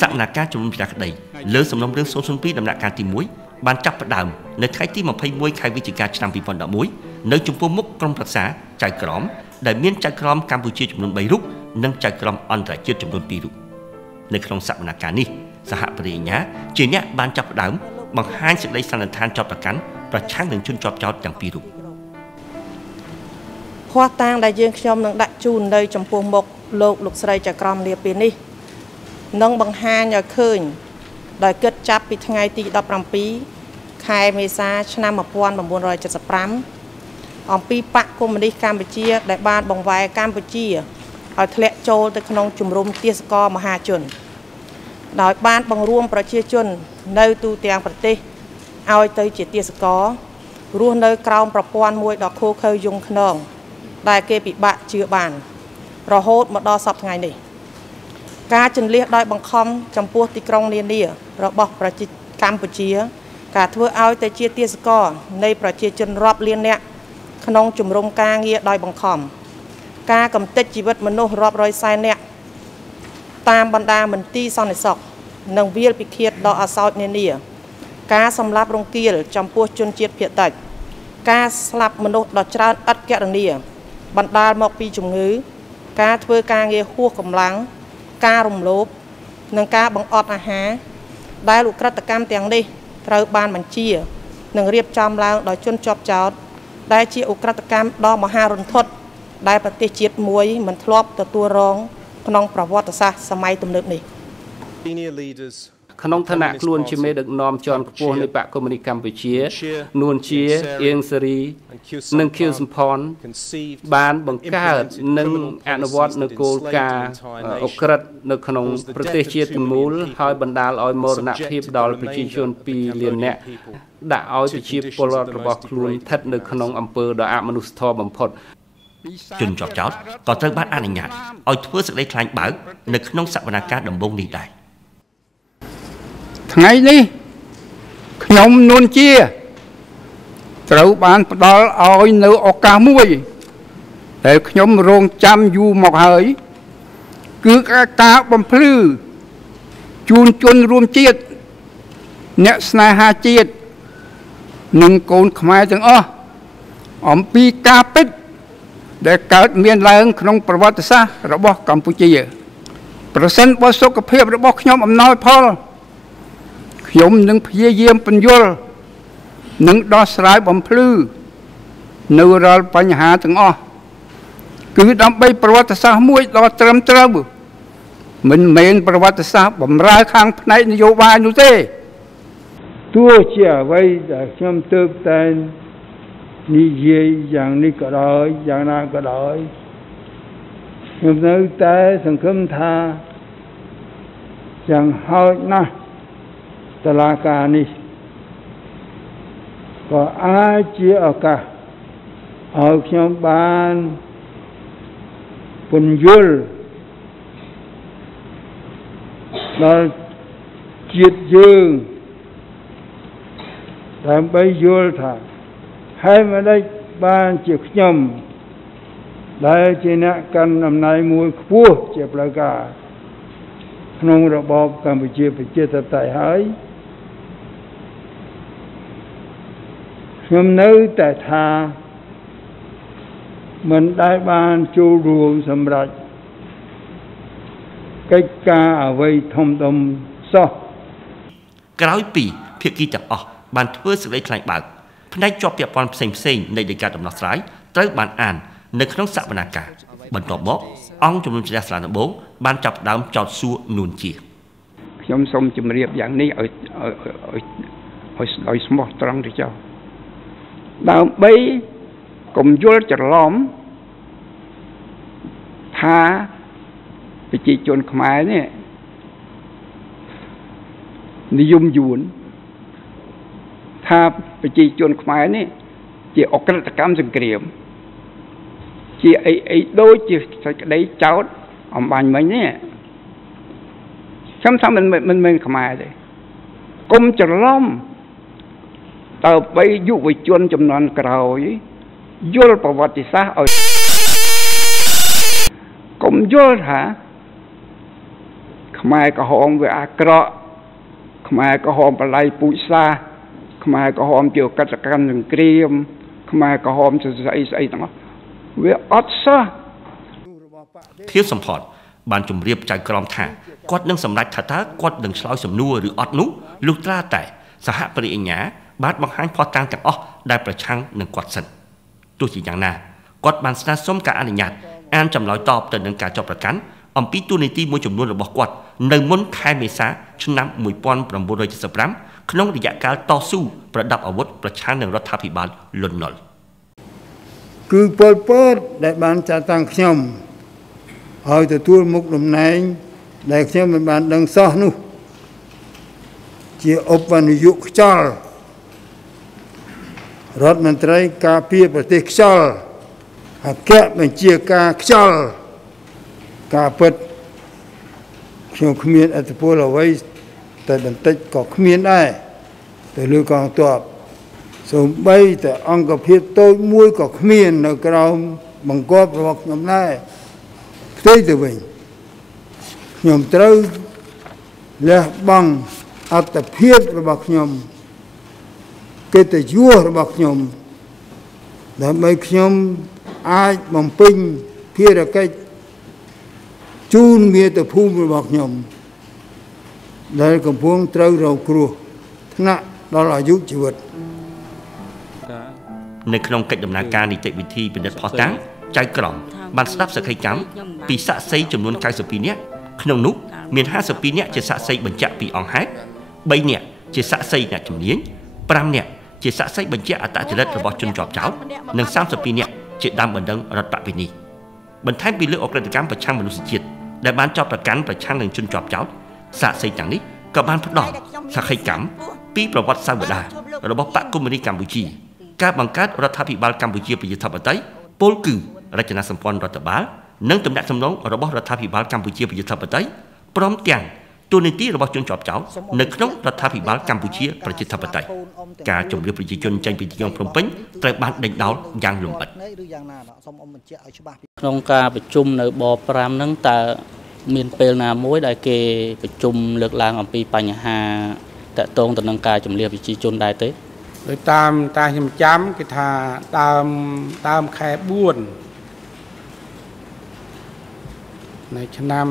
សកម្មភាពជំនុំជម្រះក្តីលើសំណុំរឿង002ដំណាក់កាលទី1បានចាប់ផ្ដើមនៅថ្ងៃទី21ខែវិច្ឆិកាឆ្នាំ2011នៅចំពោះមុខក្រុមប្រឹក្សាចៅក្រមដែលមានចៅក្រមកម្ពុជាចំនួន3រូបនិងចៅក្រមអន្តរជាតិចំនួន2រូបនៅក្នុងសកម្មភាពនេះសហប្រញ្ញាជាអ្នកបានចាប់ផ្ដើមបង្ហាញសេចក្តីសន្និដ្ឋានចាប់ប្រកាន់ប្រឆាំងនឹងជនជាប់ចោទទាំងពីររូបភ័ស្តុតាងដែលយើងខ្ញុំនឹងដាក់ជូននៅចំពោះមុខលោកស្រីចៅក្រមនាពេលនេះនឹងបង្ហាញឲ្យឃើញដោយគិតចាប់ពីថ្ងៃទី17ខែមេសាឆ្នាំ1975អំពីបកកុម្មុយនីសកម្ពុជាដែលបានបង្វែរកម្ពុជាឲ្យធ្លាក់ចូលទៅក្នុងជំរំទាសករមហាជនដោយបានបង្រួមប្រជាជននៅទូទាំងប្រទេសឲ្យទៅជាទាសកររស់នៅក្រោមប្រព័ន្ធមួយដ៏ឃោរឃៅយង់ខ្នងដែលគេពិបាកជឿបានរហូតមកដល់សប្តាហ៍ថ្ងៃនេះការជន្លៀសដោយបង្ខំចំពោះទីក្រុងនានារបស់ប្រជាកម្ពុជាការធ្វើឲ្យទៅជាទាសករនៃប្រជាជនរាប់លាននាក់ក្នុងជំរំការងារដោយបង្ខំការកំទេចជីវិតមនុស្សរាប់រយសែននាក់តាមបណ្ដាមន្ទីរសន្តិសុខនិងវាលពិឃាតដ៏អសោចនានាការសម្លាប់រង្គាលចំពោះជនជាតិភាគតិចការស្លាប់មនុស្សដ៏ច្រើនឥតគណនាបណ្ដាលមកពីជំងឺការធ្វើការងារហួសកម្លាំងការរំលោភនិងការបង្អត់អាហារដែលឧក្រិដ្ឋកម្មទាំងនេះត្រូវបានបញ្ជានិងរៀបចំឡើងដោយជនជាប់ចោទដែលជាឧក្រិដ្ឋកម្មដ៏មហារន្ធត់ដែលប្រទេសជាតិមួយមិនធ្លាប់ទទួលរងក្នុងប្រវត្តិសាស្ត្រសម័យទំនើបនេះ ក្នុងឋានៈខ្លួនជាមេដឹកនាំជាន់ខ្ពស់នៃបកកុម្មុយនីសកម្ពុជា នួនជាអៀងសេរីនិងខៀវសំផនបានបង្កើតនិងអនុវត្តនូវគោលការណ៍អក្រិតនៅក្នុងប្រទេសជាតិទាំងមូលហើយបណ្ដាលឲ្យមរណភាពដល់ប្រជាជន2លាននាក់ដាក់ឲ្យប្រជាពលរដ្ឋរបស់ខ្លួនស្ថិតនៅក្នុងអំពើដ៏អមនុស្សធម៌បំផុតជនជាប់ចោតក៏ត្រូវបានអនុញ្ញាតឲ្យធ្វើសេចក្តីថ្លែងបើកនៅក្នុងសវនកម្មដំបូងនេះដែរថ្ងៃនេះខ្ញុំនួនជាត្រូវបានផ្ដល់ឲ្យនៅឱកាសមួយដែលខ្ញុំរងចាំយូរមកហើយគឺការបំភ្លឺជូនជនរួមជាតិអ្នកស្នេហាជាតិនិងកូនខ្មែរទាំងអស់អំពីការពិតដែលកើតមានឡើងក្នុងប្រវត្តិសាស្ត្ររបស់កម្ពុជាប្រសិនបើសុខភាពរបស់ខ្ញុំអំណោយផលខ្ញុំនឹងព្យាយាមពន្យល់និងដោះស្រាយបំភ្លឺនៅរាល់បញ្ហាទាំងអស់គឺដើម្បីប្រវត្តិសាស្ត្រមួយដ៏ត្រឹមត្រូវមិនមែនប្រវត្តិសាស្ត្របម្រើខាងផ្នែកនយោបាយនោះទេទោះជាអ្វីដែលខ្ញុំទើបតែនិយាយយ៉ាងនេះក៏ដោយយ៉ាងណាក៏ដោយខ្ញុំនៅតែសង្ឃឹមថាយ៉ាងហោចណាស់តុលាការនេះក៏អាចជាឱកាសឲ្យខ្ញុំបានពន្យល់ដល់ជាតិយើងដើម្បីយល់ថាហើយមិនដេចបានជាខ្ញុំដែលជាអ្នកកាន់អំណាចមួយខ្ពស់ជាផ្លូវការក្នុងរបបកម្ពុជាប្រជាធិបតេយ្យហើយខ្ញុំនៅតែថាមិនដែលបានចូលរួមសម្រាប់កិច្ចការអ្វីធំដុំសោះក្រោយពីភាគីទាំងអស់បានធ្វើសេចក្តីថ្លែងបើកផ្នែកជាប់ពាក់ព័ន្ធផ្សេងនៃដីកាដំណោះស្រាយត្រូវបានអាននៅក្នុងសវនកម្មបន្ទាប់មកអង្គជំនុំជម្រះសាលាដំបងបានចាប់ផ្ដើមចោទសួរនួនជាខ្ញុំសូមជម្រាបយ៉ាងនេះឲ្យស្មោះត្រង់ទៅចុះដើម្បីកុំយល់ច្រឡំថាប្រជាជនខ្មែរនេះនិយមយួនថាប្រជាជនខ្មែរនេះជាអក្រិតកម្មសង្គ្រាមជាអីដូចជាសេចក្តីចោទអំបញ្ញមិញនេះខ្ញុំថាមិនមែនខ្មែរទេកុំច្រឡំតើបីយុវជនចំនួនក្រោយយល់ប្រវត្តិសាស្ត្រឲ្យកុំយល់ថាខ្មែរក្រហមវាអាក្រក់ខ្មែរក្រហមបល័យពូជសាសន៍ខ្មែរក្រហមជាកតកម្មសង្គ្រាមខ្មែរក្រហមស្អីទាំងអស់វាអត់សោះធៀបសំផតបានជម្រាបចៅក្រមថាគាត់នឹងសម្រេចថាតើគាត់នឹងឆ្លើយសំណួរឬអត់នោះលុះត្រាតែសហបរិញ្ញាបានបង្ហាញផុសតាំងទាំងអស់ដែលប្រឆាំងនឹងគាត់សិនទោះជាយ៉ាងណាគាត់បានស្នើសុំការអនុញ្ញាតអានចម្លើយតបទៅនឹងការចាប់ប្រកាន់អំពីទូនីតិមួយចំនួនរបស់គាត់នៅមុនខែមេសាឆ្នាំ1975ក្នុងរយៈកាលតស៊ូប្រដាប់អាវុធប្រឆាំងនឹងរដ្ឋាភិបាលលន់នល់គឺពលពតដែលបានចាត់តាំងខ្ញុំឲ្យទទួលមុខតំណែងដែលខ្ញុំមិនបានដឹងសោះនោះជាឧបនាយកខ្យល់រដ្ឋមន្ត្រីការពារប្រទេសខ្យល់អគ្គបញ្ជាការខ្យល់ការពិតខ្ញុំគ្មានអធិពលអ្វីតែបន្តិចក៏គ្មានដែរទៅលើកងទ័ពសូម្បីតែអង្គភាពតូចមួយក៏គ្មាននៅក្រោមបង្គាប់របស់ខ្ញុំដែរផ្ទុយទៅវិញខ្ញុំត្រូវលះបង់អត្តភាពរបស់ខ្ញុំកិត្តិយសរបស់ខ្ញុំដើម្បីខ្ញុំអាចបំពេញភារកិច្ចជូនមាតុភូមិរបស់ខ្ញុំដែលកំពុងត្រូវរងគ្រោះថ្នាក់ដល់អាយុជីវិតនៅក្នុងកិច្ចដំណើរការនីតិវិធីពិនិត្យភស្តុតាងចៅក្រមបានស្ដាប់សក្ខីកម្មពីសាក្សីចំនួន92នាក់ ក្នុងនោះមាន52នាក់ជាសាក្សីបញ្ជាក់ពីអង្គហេតុ3នាក់ជាសាក្សីអ្នកជំនាញ5នាក់ជាសាក្សីបញ្ជាក់អត្តចរិតរបស់ជនជាប់ចោទនិង32នាក់ជាដើមបណ្ដឹងរដ្ឋបវេនីបន្ថែមពីលើអក្រិតកម្មប្រឆាំងមនុស្សជាតិដែលបានចោទប្រកាន់ប្រឆាំងនឹងជនជាប់ចោទសាក្សីទាំងនេះក៏បានផ្ដល់សក្ខីកម្មពីប្រវត្តិសាស្ត្រវតារបស់បកកុម្មុយនីសកម្ពុជាការបង្កើតរដ្ឋាភិបាលកម្ពុជាប្រជាធិបតេយ្យពលគឺរចនាសម្ព័ន្ធរដ្ឋបាលនិងទំនាក់ទំនងរបស់រដ្ឋាភិបាលកម្ពុជាប្រជាធិបតេយ្យព្រមទាំងទូនីតិរបស់ជនជាប់ចោទនៅក្នុងរដ្ឋាភិបាលកម្ពុជាប្រជាធិបតេយ្យការជម្រាបប្រជាជនចេញពីទីក្រុងភ្នំពេញត្រូវបានដេញដោលយ៉ាងលម្អិតក្នុងការប្រជុំនៅប5ហ្នឹងតើមានពេលណាមួយដែលគេប្រជុំលើកឡើងអំពីបញ្ហាតាក់ទងទៅនឹងការជម្រាបប្រជាជនដែរទេដោយតាមខ្ញុំចាំគេថាដើមខែ4នៅឆ្នាំ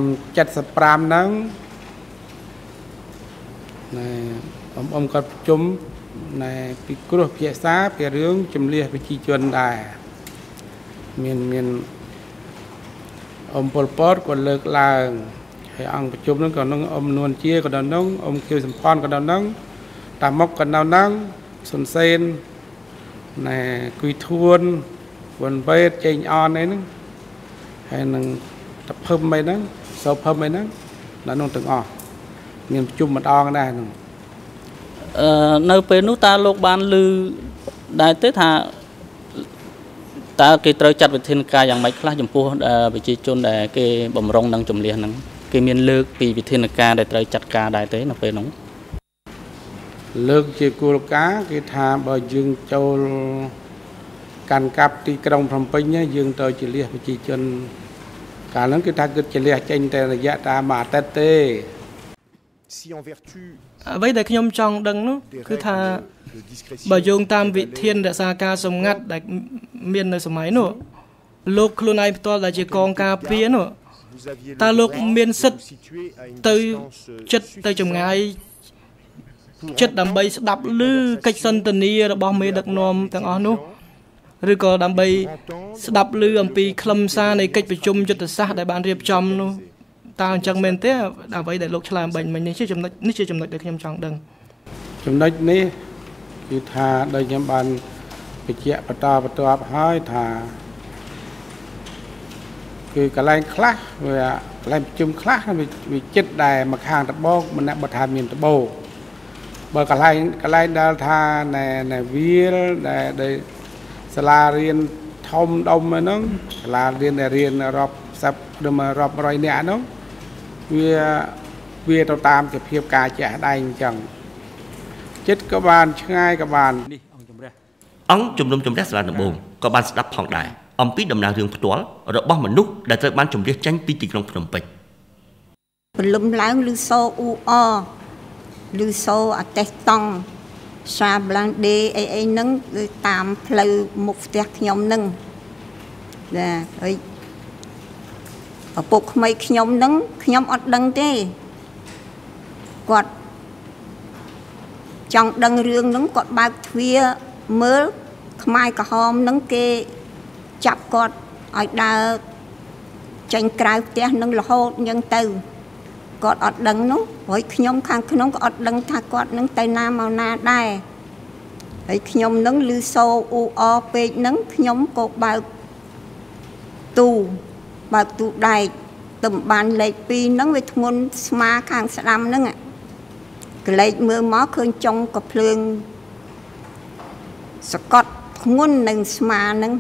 75ហ្នឹងណែអ៊ំគាត់ប្រជុំណែពីគ្រោះភាសាពីរឿងជំនះប្រជាជនដែរមានអ៊ំប៉ុលពតគាត់លើកឡើងហើយអង្គប្រជុំហ្នឹងក៏នឹងអ៊ំនួនជាក៏ដល់ហ្នឹងអ៊ំខៀវសំផនក៏ដល់ហ្នឹងតាមុកក៏ដល់ហ្នឹងសុនសេនណែគួយធួនវ៉ាន់វ៉េតចេញអនហ្នឹងហើយនឹងតភឹមអីហ្នឹងសោភឹមអីហ្នឹងដល់នោះទាំងអស់មានប្រជុំម្ដងដែរហ្នឹងនៅពេលនោះតើលោកបានឮដែរទេថាតើគេត្រូវចាត់វិធានការយ៉ាងម៉េចខ្លះចំពោះប្រជាជនដែលគេបំរុងនឹងជំនះហ្នឹងគេមានលើកពីវិធានការដែលត្រូវចាត់ការដែរទេនៅពេលនោះលើកជាគោលការណ៍គេថាបើយើងចូលកាន់កាប់ទីក្រុងភ្នំពេញយើងត្រូវជលះប្រជាជនកាលហ្នឹងគេថាគិតជលះចេញតែរយៈតាមមួយអាទិត្យទេអ្វីដែលខ្ញុំចង់ដឹងនោះគឺថាបើយោងតាមវិធានរក្សាការសម្ងាត់ដែលមាននៅសម័យនោះលោកខ្លួនឯងផ្ទាល់ដែលជាកងការពារនោះតើលោកមានសិទ្ធិទៅចិត្តទៅចម្ងាយចិត្តដើម្បីស្ដាប់ឮកិច្ចសន្ទនារបស់មេដឹកនាំទាំងអស់នោះឬក៏ដើម្បីស្ដាប់ឮអំពីខ្លឹមសារនៃកិច្ចប្រជុំយុទ្ធសាស្ត្រដែលបានរៀបចំនោះតើអញ្ចឹងមែនទេអ្វីដែលលោកឆ្លើយអំបញ្ញមិញនេះជាចំណុចដែលខ្ញុំចង់ដឹងចំណុចនេះគឺថាដោយខ្ញុំបានបញ្ជាក់បន្តបន្ទាប់ហើយថាគឺកន្លែងខ្លះវាកន្លែងប្រជុំខ្លះវាចិត្តដែរមកខាងត្បូងម្នាក់បើថាមានត្បូងបើកន្លែងដែលថាណែវាលដែលសាលារៀនធំដុំហ្នឹងសាលារៀនដែលរៀនរាប់សិបដល់រាប់រយនាក់ហ្នឹងវាទៅតាមសភាពការចាស់ដៃអញ្ចឹងចិត្តក៏បានឆ្ងាយក៏បានអង្គជំនុំជម្រះសាលាដំបងក៏បានស្ដាប់ផងដែរអំពីដំណើររឿងផ្ទាល់របស់មនុស្សដែលត្រូវបានជម្រះចេញពីទីក្រុងភ្នំពេញព្រលឹមឡើងឬសូអ៊ូអឬសូអតេសតង់សាប្លាំងដេអីហ្នឹងគឺតាមផ្លូវមុខផ្ទះខ្ញុំហ្នឹងចាហើយឪពុកក្មេងខ្ញុំហ្នឹងខ្ញុំអត់ដឹងទេគាត់ចង់ដឹងរឿងហ្នឹងគាត់បើកទ្វារមើលខ្មែរក្រហមហ្នឹងគេចាប់គាត់ឲ្យដើរចេញក្រៅផ្ទះហ្នឹងរហូតអញ្ចឹងទៅគាត់អត់ដឹងនោះហើយខ្ញុំខាងក្នុងក៏អត់ដឹងថាគាត់នឹងទៅណាមកណាដែរហើយខ្ញុំនឹងឮសូអ៊ូអពេកហ្នឹងខ្ញុំក៏បើកទូដែកទំបានលេខ2ហ្នឹងវាធ្ងន់ស្មាខាងស្ដាំហ្នឹងកលេចមើលមកឃើញចុងក៏ភ្លើងសកត់ធ្ងន់នឹងស្មាហ្នឹង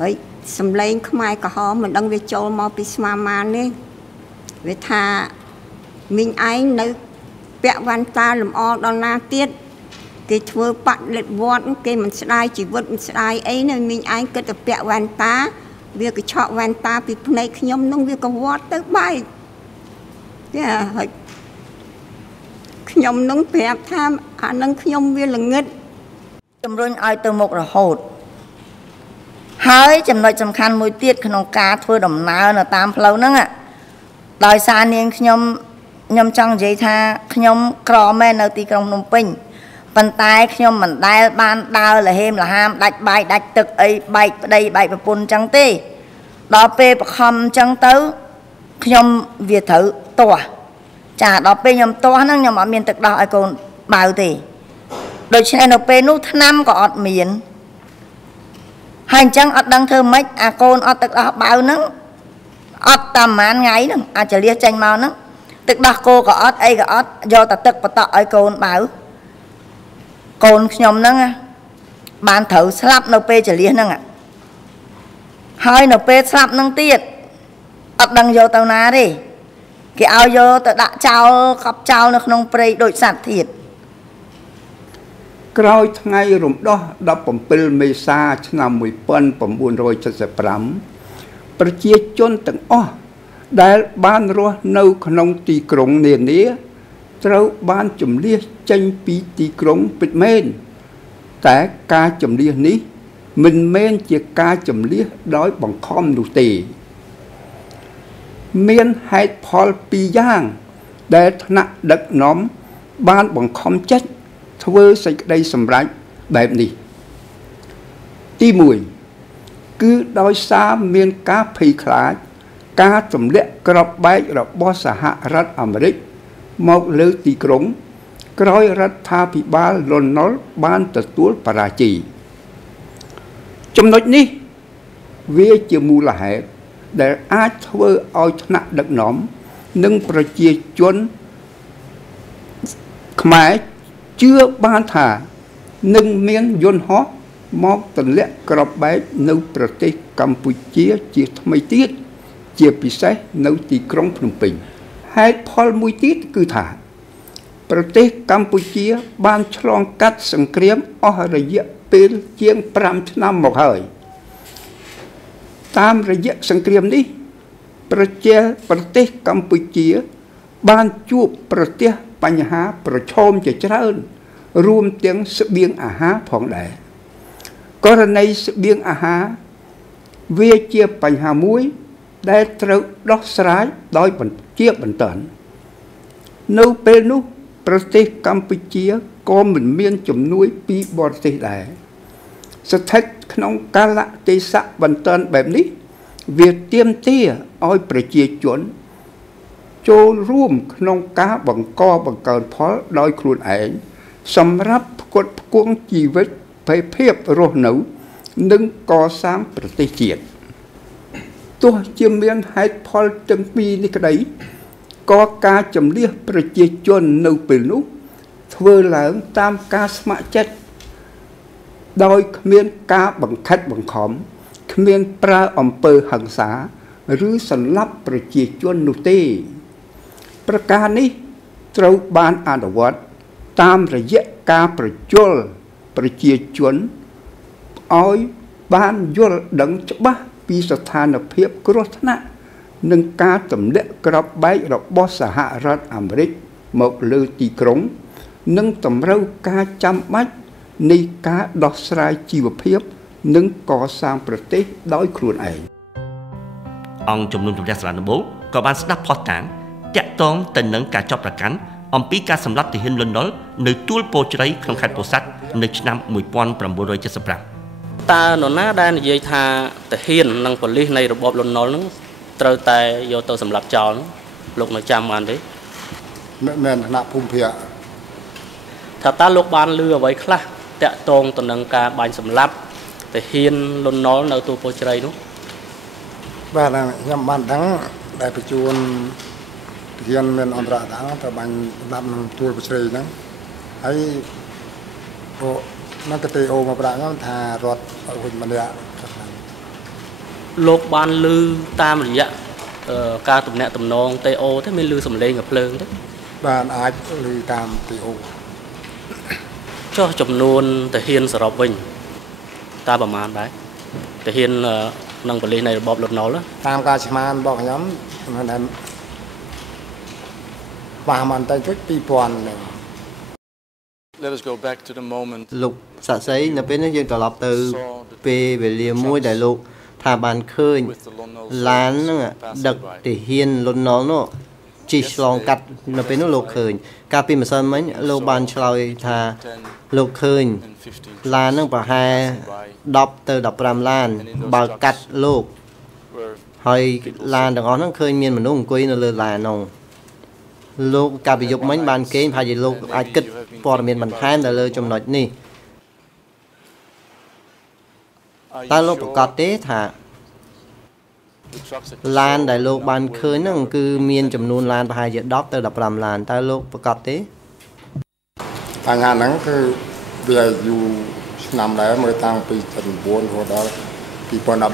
ហើយសំឡេងខ្មែរក្រហមមិនដឹងវាចូលមកពីស្មាម៉ាននេះវាថាមីងឯងនៅពាក់វ៉ាន់តាលំអដល់ណាទៀតគេធ្វើបដិវត្តគេមិនស្ដាយជីវិតមិនស្ដាយអីនៅមីងឯងគិតតែពាក់វ៉ាន់តាវាក៏ឆក់វ៉ាន់តាពីភ្នែកខ្ញុំនឹងវាក៏វត្តទៅបែកចាហើយខ្ញុំនឹងប្រាប់ថាអានឹងខ្ញុំវាល្ងឹតជំរុញឲ្យទៅមុខរហូតហើយចំណុចសំខាន់មួយទៀតក្នុងការធ្វើដំណើរនៅតាមផ្លូវហ្នឹងដោយសារនាងខ្ញុំចង់និយាយថាខ្ញុំក្រមែននៅទីក្រុងភ្នំពេញប៉ុន្តែខ្ញុំមិនដែលបានដើរលហេមលហាមដាច់បាយដាច់ទឹកអីបែកប្តីបែកប្រពន្ធអញ្ចឹងទេដល់ពេលបខំអញ្ចឹងទៅ ខ្ញុំវាត្រូវទាស់ចាដល់ពេលខ្ញុំទាស់ហ្នឹងខ្ញុំអត់មានទឹកដោះឲ្យកូនបើទេដូច្នេះនៅពេលនោះថ្នាំក៏អត់មានហើយអញ្ចឹងអត់ដឹងធ្វើម៉េចអាកូនអត់ទឹកដោះបើហ្នឹងអត់តាមប្រហែលថ្ងៃហ្នឹងអាចលះចេញមកហ្នឹងទឹកដោះគោក៏អត់អីក៏អត់យកតែទឹកបតក់ឲ្យកូនបើកូនខ្ញុំហ្នឹងបានត្រូវស្លាប់នៅពេលចលះហ្នឹងហើយនៅពេលស្លាប់ហ្នឹងទៀតអត់ដឹងយកទៅណាទេគេឲ្យយកទៅដាក់ចោលកប់ចោលនៅក្នុងព្រៃដូចសត្វទៀតក្រោយថ្ងៃរំដោះ17មេសាឆ្នាំ1975ប្រជាជនទាំងអស់ដែលបានរស់នៅក្នុងទីក្រុងនានាត្រូវបានជំនះចេញពីទីក្រុងពិតមែនតែការជំនះនេះមិនមែនជាការជំនះដោយបង្ខំនោះទេមានហេតុផលពីរយ៉ាងដែលថ្នាក់ដឹកនាំបានបង្ខំចិត្តធ្វើសេចក្តីសម្រេចបែបនេះទី1គឺដោយសារមានការភ័យខ្លាចការទម្លាក់គ្រាប់បែករបស់សហរដ្ឋអាមេរិកមកលើទីក្រុងក្រោយរដ្ឋាភិបាលលន់នល់បានទទួលបរាជ័យចំណុចនេះវាជាមូលហេតុដែលអាចធ្វើឲ្យថ្នាក់ដឹកនាំនិងប្រជាជនខ្មែរជឿបានថានឹងមានយន្តហោះមកទម្លាក់គ្រាប់បែកនៅប្រទេសកម្ពុជាជាថ្មីទៀតជាពិសេសនៅទីក្រុងភ្នំពេញហេតុផលមួយទៀតគឺថាប្រទេសកម្ពុជាបានឆ្លងកាត់សង្គ្រាមអស់រយៈពេលជាង5ឆ្នាំមកហើយតាមរយៈសង្គ្រាមនេះប្រទេសកម្ពុជាបានជួបប្រទះបញ្ហាប្រឈមជាច្រើនរួមទាំងស្បៀងអាហារផងដែរករណីស្បៀងអាហារវាជាបញ្ហាមួយដែលត្រូវដោះស្រាយដោយជាបន្តនៅពេលនោះប្រទេសកម្ពុជាក៏មិនមានជំនួយពីបរទេសដែរស្ថិតក្នុងកាលៈទេសៈបន្តបែបនេះវាទាមទារឲ្យប្រជាជនចូលរួមក្នុងការបង្កបង្កើនផលដោយខ្លួនឯងសម្រាប់ផ្គត់ផ្គង់ជីវិតភាពរស់នៅនិងកសាងប្រទេសជាតិទោះជាមានហេតុផលទាំងពីរនេះក្តីក៏ការជំនះប្រជាជននៅពេលនោះធ្វើឡើងតាមការស្ម័គ្រចិត្តដោយគ្មានការបង្ខិតបង្ខំគ្មានប្រើអំពើហិង្សាឬសម្លាប់ប្រជាជននោះទេប្រការនេះត្រូវបានអនុវត្តតាមរយៈការប្រជល់ប្រជាជនឲ្យបានយល់ដឹងច្បាស់ពីស្ថានភាពគ្រោះថ្នាក់និងការទម្លាក់គ្រាប់បែករបស់សហរដ្ឋអាមេរិកមកលើទីក្រុងនិងតម្រូវការចាំបាច់នៃការដោះស្រាយជីវភាពនិងកសាងប្រទេសដោយខ្លួនឯងអង្គជំនុំជម្រះសាលាដំបូងក៏បានស្ដាប់ផុសតាងតាក់ទងទៅនឹងការចាប់ប្រកាន់អំពីការសម្លាប់ទាហានលន់នល់នៅទួលពោធិ៍ជ្រៃក្នុងខេត្តពោធិ៍សាត់នៅឆ្នាំ1975តើនរណាដែលនិយាយថាទាហាននិងប៉ូលីសនៃរបបលន់នល់នឹងត្រូវតែយកទៅសម្លាប់ចោលលោកនៅចាំបានទេមែនគណៈភូមិភាគថាតើលោកបានឮអ្វីខ្លះតាក់ទងទៅនឹងការបាញ់សម្លាប់ទាហានលន់នល់នៅទួលពោធិ៍ជ្រៃនោះបាទខ្ញុំបានដឹងដែលបញ្ជួនទាហានមានអន្តរជាតិទៅបាញ់សម្លាប់ក្នុងទួលពោធិ៍ជ្រៃហ្នឹងហើយមកទៅអូមកប្រាក់ខ្ញុំថារត់វិញម្នាក់លោកបានឮតាមរយៈការទំនាក់ទំនងទេអូទេមានឮសំឡេងកំភ្លើងទេបានអាចឮតាមទេអូចុះចំនួនទាហានសរុបវិញតើប្រមាណដែរទាហាននិងប៉ូលីសនៃរបបលន់នល់តាមការឆ្មានរបស់ខ្ញុំមិនដែលបានមិនតែជិត2000ហ្នឹង Let us go back to the moment លោកសាក់សីនៅពេលនេះយើងត្រឡប់ទៅពេលវេលាមួយដែលលោកថាបានឃើញឡានហ្នឹងដឹកទាហានលន់នល់នោះជិះឆ្លងកាត់នៅពេលនោះលោកឃើញកាលពីម្សិលមិញលោកបានឆ្លើយថាលោកឃើញឡានហ្នឹងប្រហែល10ទៅ15ឡានបើកាត់លោក ហើយឡានទាំងអស់ហ្នឹងឃើញមានមនុស្សអង្គុយនៅលើឡានហ្នឹងលោកកាលពីយប់មិញបានគេប្រហែលជាលោកអាចគិតព័ត៌មានបន្ថែមទៅលើចំណុចនេះតើលោកប្រកាសទេថាឡានដែលលោកបានឃើញហ្នឹងគឺមានចំនួនឡានប្រហែលជា10ទៅ15ឡានតើលោកប្រកាសទេបញ្ហាហ្នឹងគឺវាយូរឆ្នាំដែរមើលតាំងពី2009រហូតដល់2013ណា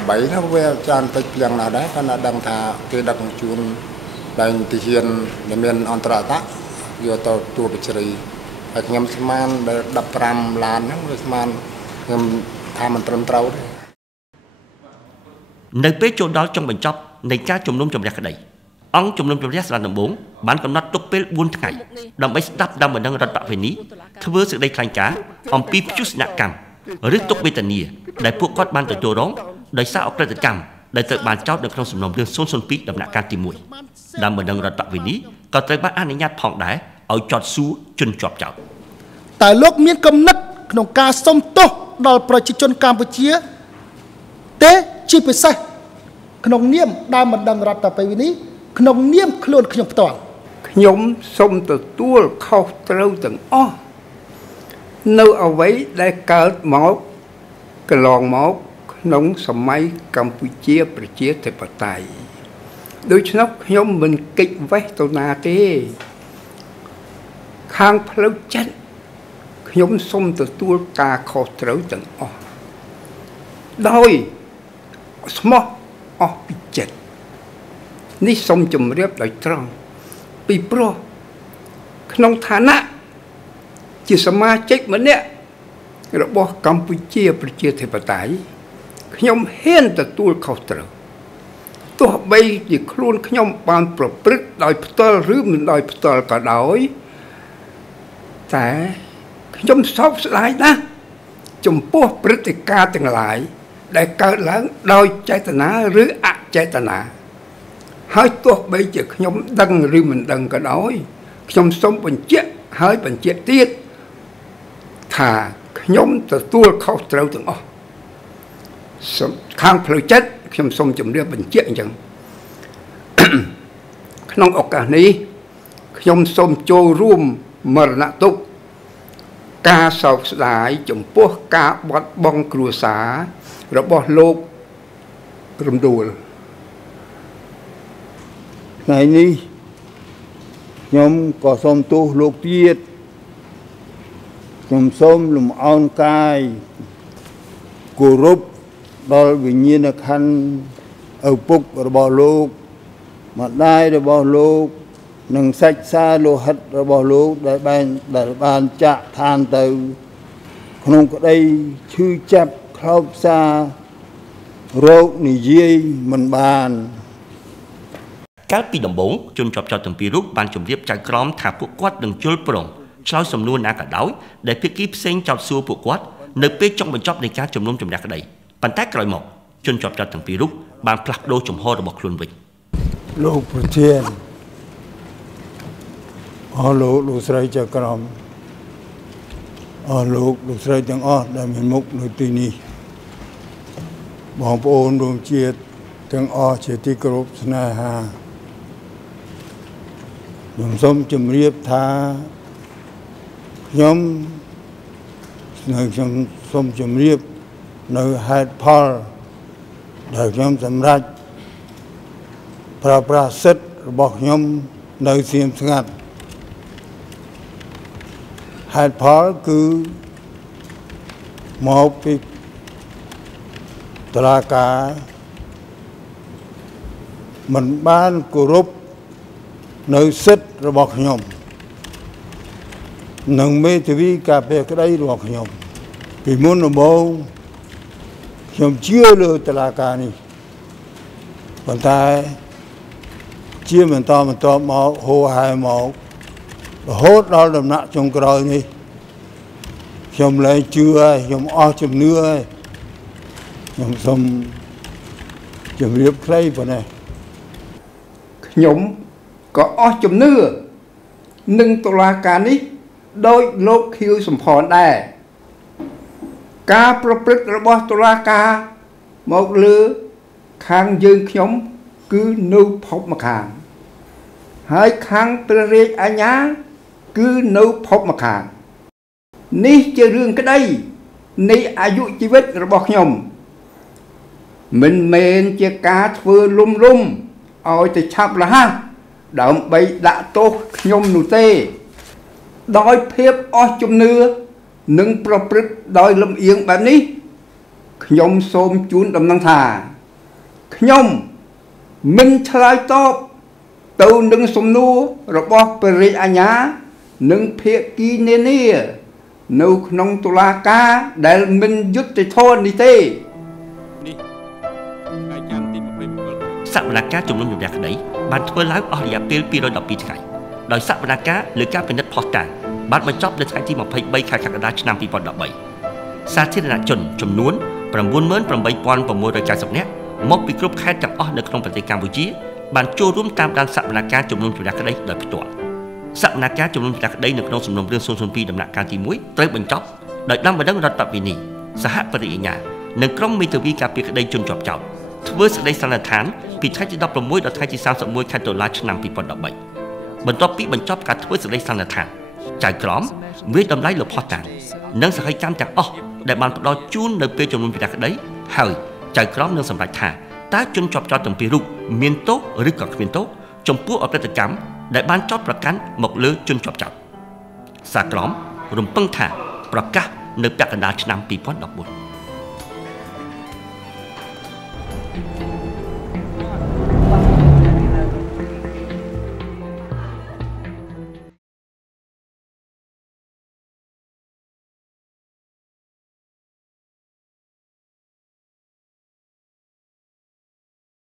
វាច្រើនតិចយ៉ាងណាដែរគាត់ដឹងថាគេដឹកជញ្ជូនដែលទីហ៊ានដែលមានអន្តរតៈយកទៅទួលបច្រីហើយខ្ញុំស្មានដែល15ឡានហ្នឹងវាស្មានខ្ញុំថាមិនត្រឹមត្រូវទេនៅពេលចូលដល់ចុងបញ្ចប់នៃការជំនុំជម្រះក្តីអង្គជំនុំជម្រះស្លានដំបងបានកំណត់ទុកពេល4ថ្ងៃដើម្បីស្ដាប់ដំណឹងរដ្ឋបវេនីធ្វើសេចក្តីថ្លែងការណ៍អំពីព្យុះស្នាក់កម្មឬទុក្ខវេទនាដែលពួកគាត់បានទទួលរងដោយសារអក្រិតកម្មដែលត្រូវបានចោទនៅក្នុងសំណុំរឿង002ដំណាក់កាលទី1ដំណឹងរដ្ឋបវេនីក៏ត្រូវបានអនុញ្ញាតផងដែរឲ្យចោទសួរជនជាប់ចោទតែលោកមានគំនិតក្នុងការសុំទោសដល់ប្រជាជនកម្ពុជាទេជាពិសេសក្នុងនាមដែលមិនដឹងរដ្ឋបវេនីក្នុងនាមខ្លួនខ្ញុំផ្ទាល់ខ្ញុំសូមទទួលខុសត្រូវទាំងអស់នៅអ្វីដែលកើតមកកន្លងមកក្នុងសម័យកម្ពុជាប្រជាធិបតេយ្យដូច្នោះខ្ញុំមិនគេចវេះទៅណាទេខាងផ្លូវចិត្តខ្ញុំសូមទទួលការខុសត្រូវទាំងអស់ដោយស្មោះអស់ពីចិត្តនេះសូមជម្រាបដោយត្រង់ពីព្រោះក្នុងឋានៈជាសមាជិកម្នាក់របស់កម្ពុជាប្រជាធិបតេយ្យខ្ញុំហ៊ានទទួលខុសត្រូវទោះបីជាខ្លួនខ្ញុំបានប្រព្រឹត្តដោយផ្ទាល់ឬមិនដោយផ្ទាល់ក៏ដោយតែខ្ញុំសោកស្ដាយណាស់ចំពោះព្រឹត្តិការណ៍ទាំងឡាយដែលកើតឡើងដោយចេតនាឬអចេតនាហើយទោះបីជាខ្ញុំដឹងឬមិនដឹងក៏ដោយខ្ញុំសូមបញ្ជាក់ហើយបញ្ជាក់ទៀតថាខ្ញុំទទួលខុសត្រូវទាំងអស់ខាងផ្លូវចិត្តខ្ញុំសូមជម្រាបបញ្ជាក់អញ្ចឹងក្នុងឱកាសនេះខ្ញុំសូមចូលរួមមរណទុក្ខការសោកស្ដាយចំពោះការបាត់បង់គ្រួសាររបស់លោករំដួលថ្ងៃនេះខ្ញុំក៏សូមទោសលោកទៀតខ្ញុំសូមលំអោនកាយគោរពដល់វិញ្ញាណក្ខន្ធឪពុករបស់លោកម្ដាយរបស់លោកនិងសាច់សាលោហិតរបស់លោកដែលបានចាក់ឋានទៅក្នុងក្តីឈឺចាប់ខ្លោបសាររោគនិយាយមិនបានកាលពីដំបូងជនជាប់ចោទទាំងពីររូបបានជម្រាបចៅក្រមថាពួកគាត់នឹងជល់ព្រមឆ្លើយសំណួរណាក៏ដោយដែលភាគីផ្សេងចោទសួរពួកគាត់នៅពេលចុងបញ្ចប់នៃការជំនុំជម្រះក្តីប៉ុន្តែក្រោយមកជនជាប់ចោទទាំងពីររូបបានផ្លាស់ប្ដូរជំហររបស់ខ្លួនវិញលោកប្រធានលោកស្រីចៅក្រមលោកស្រីទាំងអស់ដែលមានមុខនៅទីនេះបងប្អូនរួមជាតិទាំងអស់ជាទីគោរពស្នេហាខ្ញុំសូមជម្រាបថាខ្ញុំសូមជម្រាបនៅហេតុផលដែលខ្ញុំសម្រេចប្រើប្រាស់សិទ្ធិរបស់ខ្ញុំនៅសៀមស្ងាត់ហេតុផលគឺមកពីតុលាការមិនបានគោរពនៅសិទ្ធិរបស់ខ្ញុំនិងមេធាវីការពារក្តីរបស់ខ្ញុំពីមុនដំបូងខ្ញុំជឿលើតុលាការនេះប៉ុន្តែជាបន្តមកហូរហែមករហូតដល់ដំណាក់ចុងក្រោយនេះខ្ញុំលែងជឿហើយខ្ញុំអស់ជំនឿហើយខ្ញុំសូមជម្រាបខ្លីប៉ុណ្ណេះខ្ញុំក៏អស់ជំនឿនឹងតុលាការនេះដោយលោកខៀវសំផនដែរការប្រព្រឹត្តរបស់តុលាការមកលើខាងយើងខ្ញុំ គឺនៅភពម្ខាងហើយខាងព្រះរាជអាជ្ញាគឺនៅភពម្ខាងនេះជារឿងក្តីនៃអាយុជីវិតរបស់ខ្ញុំមិនមែនជាការធ្វើលំរំឲ្យទៅឆាប់រហ័សដើម្បីដាក់ទោសខ្ញុំនោះទេដោយភាពអស់ជំនឿនិងប្រព្រឹត្តដោយលំអៀងបែបនេះខ្ញុំសូមជូនដំណឹងថាខ្ញុំមិនឆ្លើយតបទៅនឹងសំណួររបស់ព្រះរាជអាជ្ញានិងភាគីនានានៅក្នុងតុលាការដែលមិនយុត្តិធម៌នេះទេសវនកម្មជំនុំជម្រះក្តីបានធ្វើឡើងអស់រយៈពេល212ថ្ងៃដោយសវនកម្មលើការពិនិត្យភស្តុតាងបានបញ្ចប់នៅថ្ងៃទី23ខែកក្កដាឆ្នាំ2013សាធារណជនចំនួន 98,690 នាក់មកពីគ្រប់ខេត្តទាំងអស់នៅក្នុងប្រទេសកម្ពុជាបានចូលរួមតាមដានសវនកម្មជំនុំជម្រះក្តីដោយផ្ទាល់សវនកម្មជំនុំជម្រះក្តីនៅក្នុងសំណុំរឿង002ដំណាក់កាលទី1ត្រូវបញ្ចប់ដោយដំបណ្ដឹងរដ្ឋបាលវិនិច្ឆ័យសហបរិញ្ញានិងក្រុមមេធាវីការពារក្តីជនជាប់ចោទធ្វើសេចក្តីសន្និដ្ឋានពីថ្ងៃទី16ដល់ថ្ងៃទី31ខែតុលាឆ្នាំ2013បន្ទាប់ពីបញ្ចប់ការធ្វើសេចក្តីសន្និដ្ឋានចៅក្រមវាយតម្លៃលើភស្តុតាងនិងសកម្មកម្មទាំងអស់ដែលបានផ្ដល់ជូននៅពេលជំនុំជម្រះក្តីហើយចៅក្រមនឹងសម្រេចថាតើជនជាប់ចោទទាំងពីររូបមានទោសឬក៏គ្មានទោសចំពោះអក្រិតកម្មដែលបានចោទប្រកាន់មកលើជនជាប់ចោទសាលក្រមរំពឹងថាប្រកាសនៅពាក់កណ្ដាលឆ្នាំ2014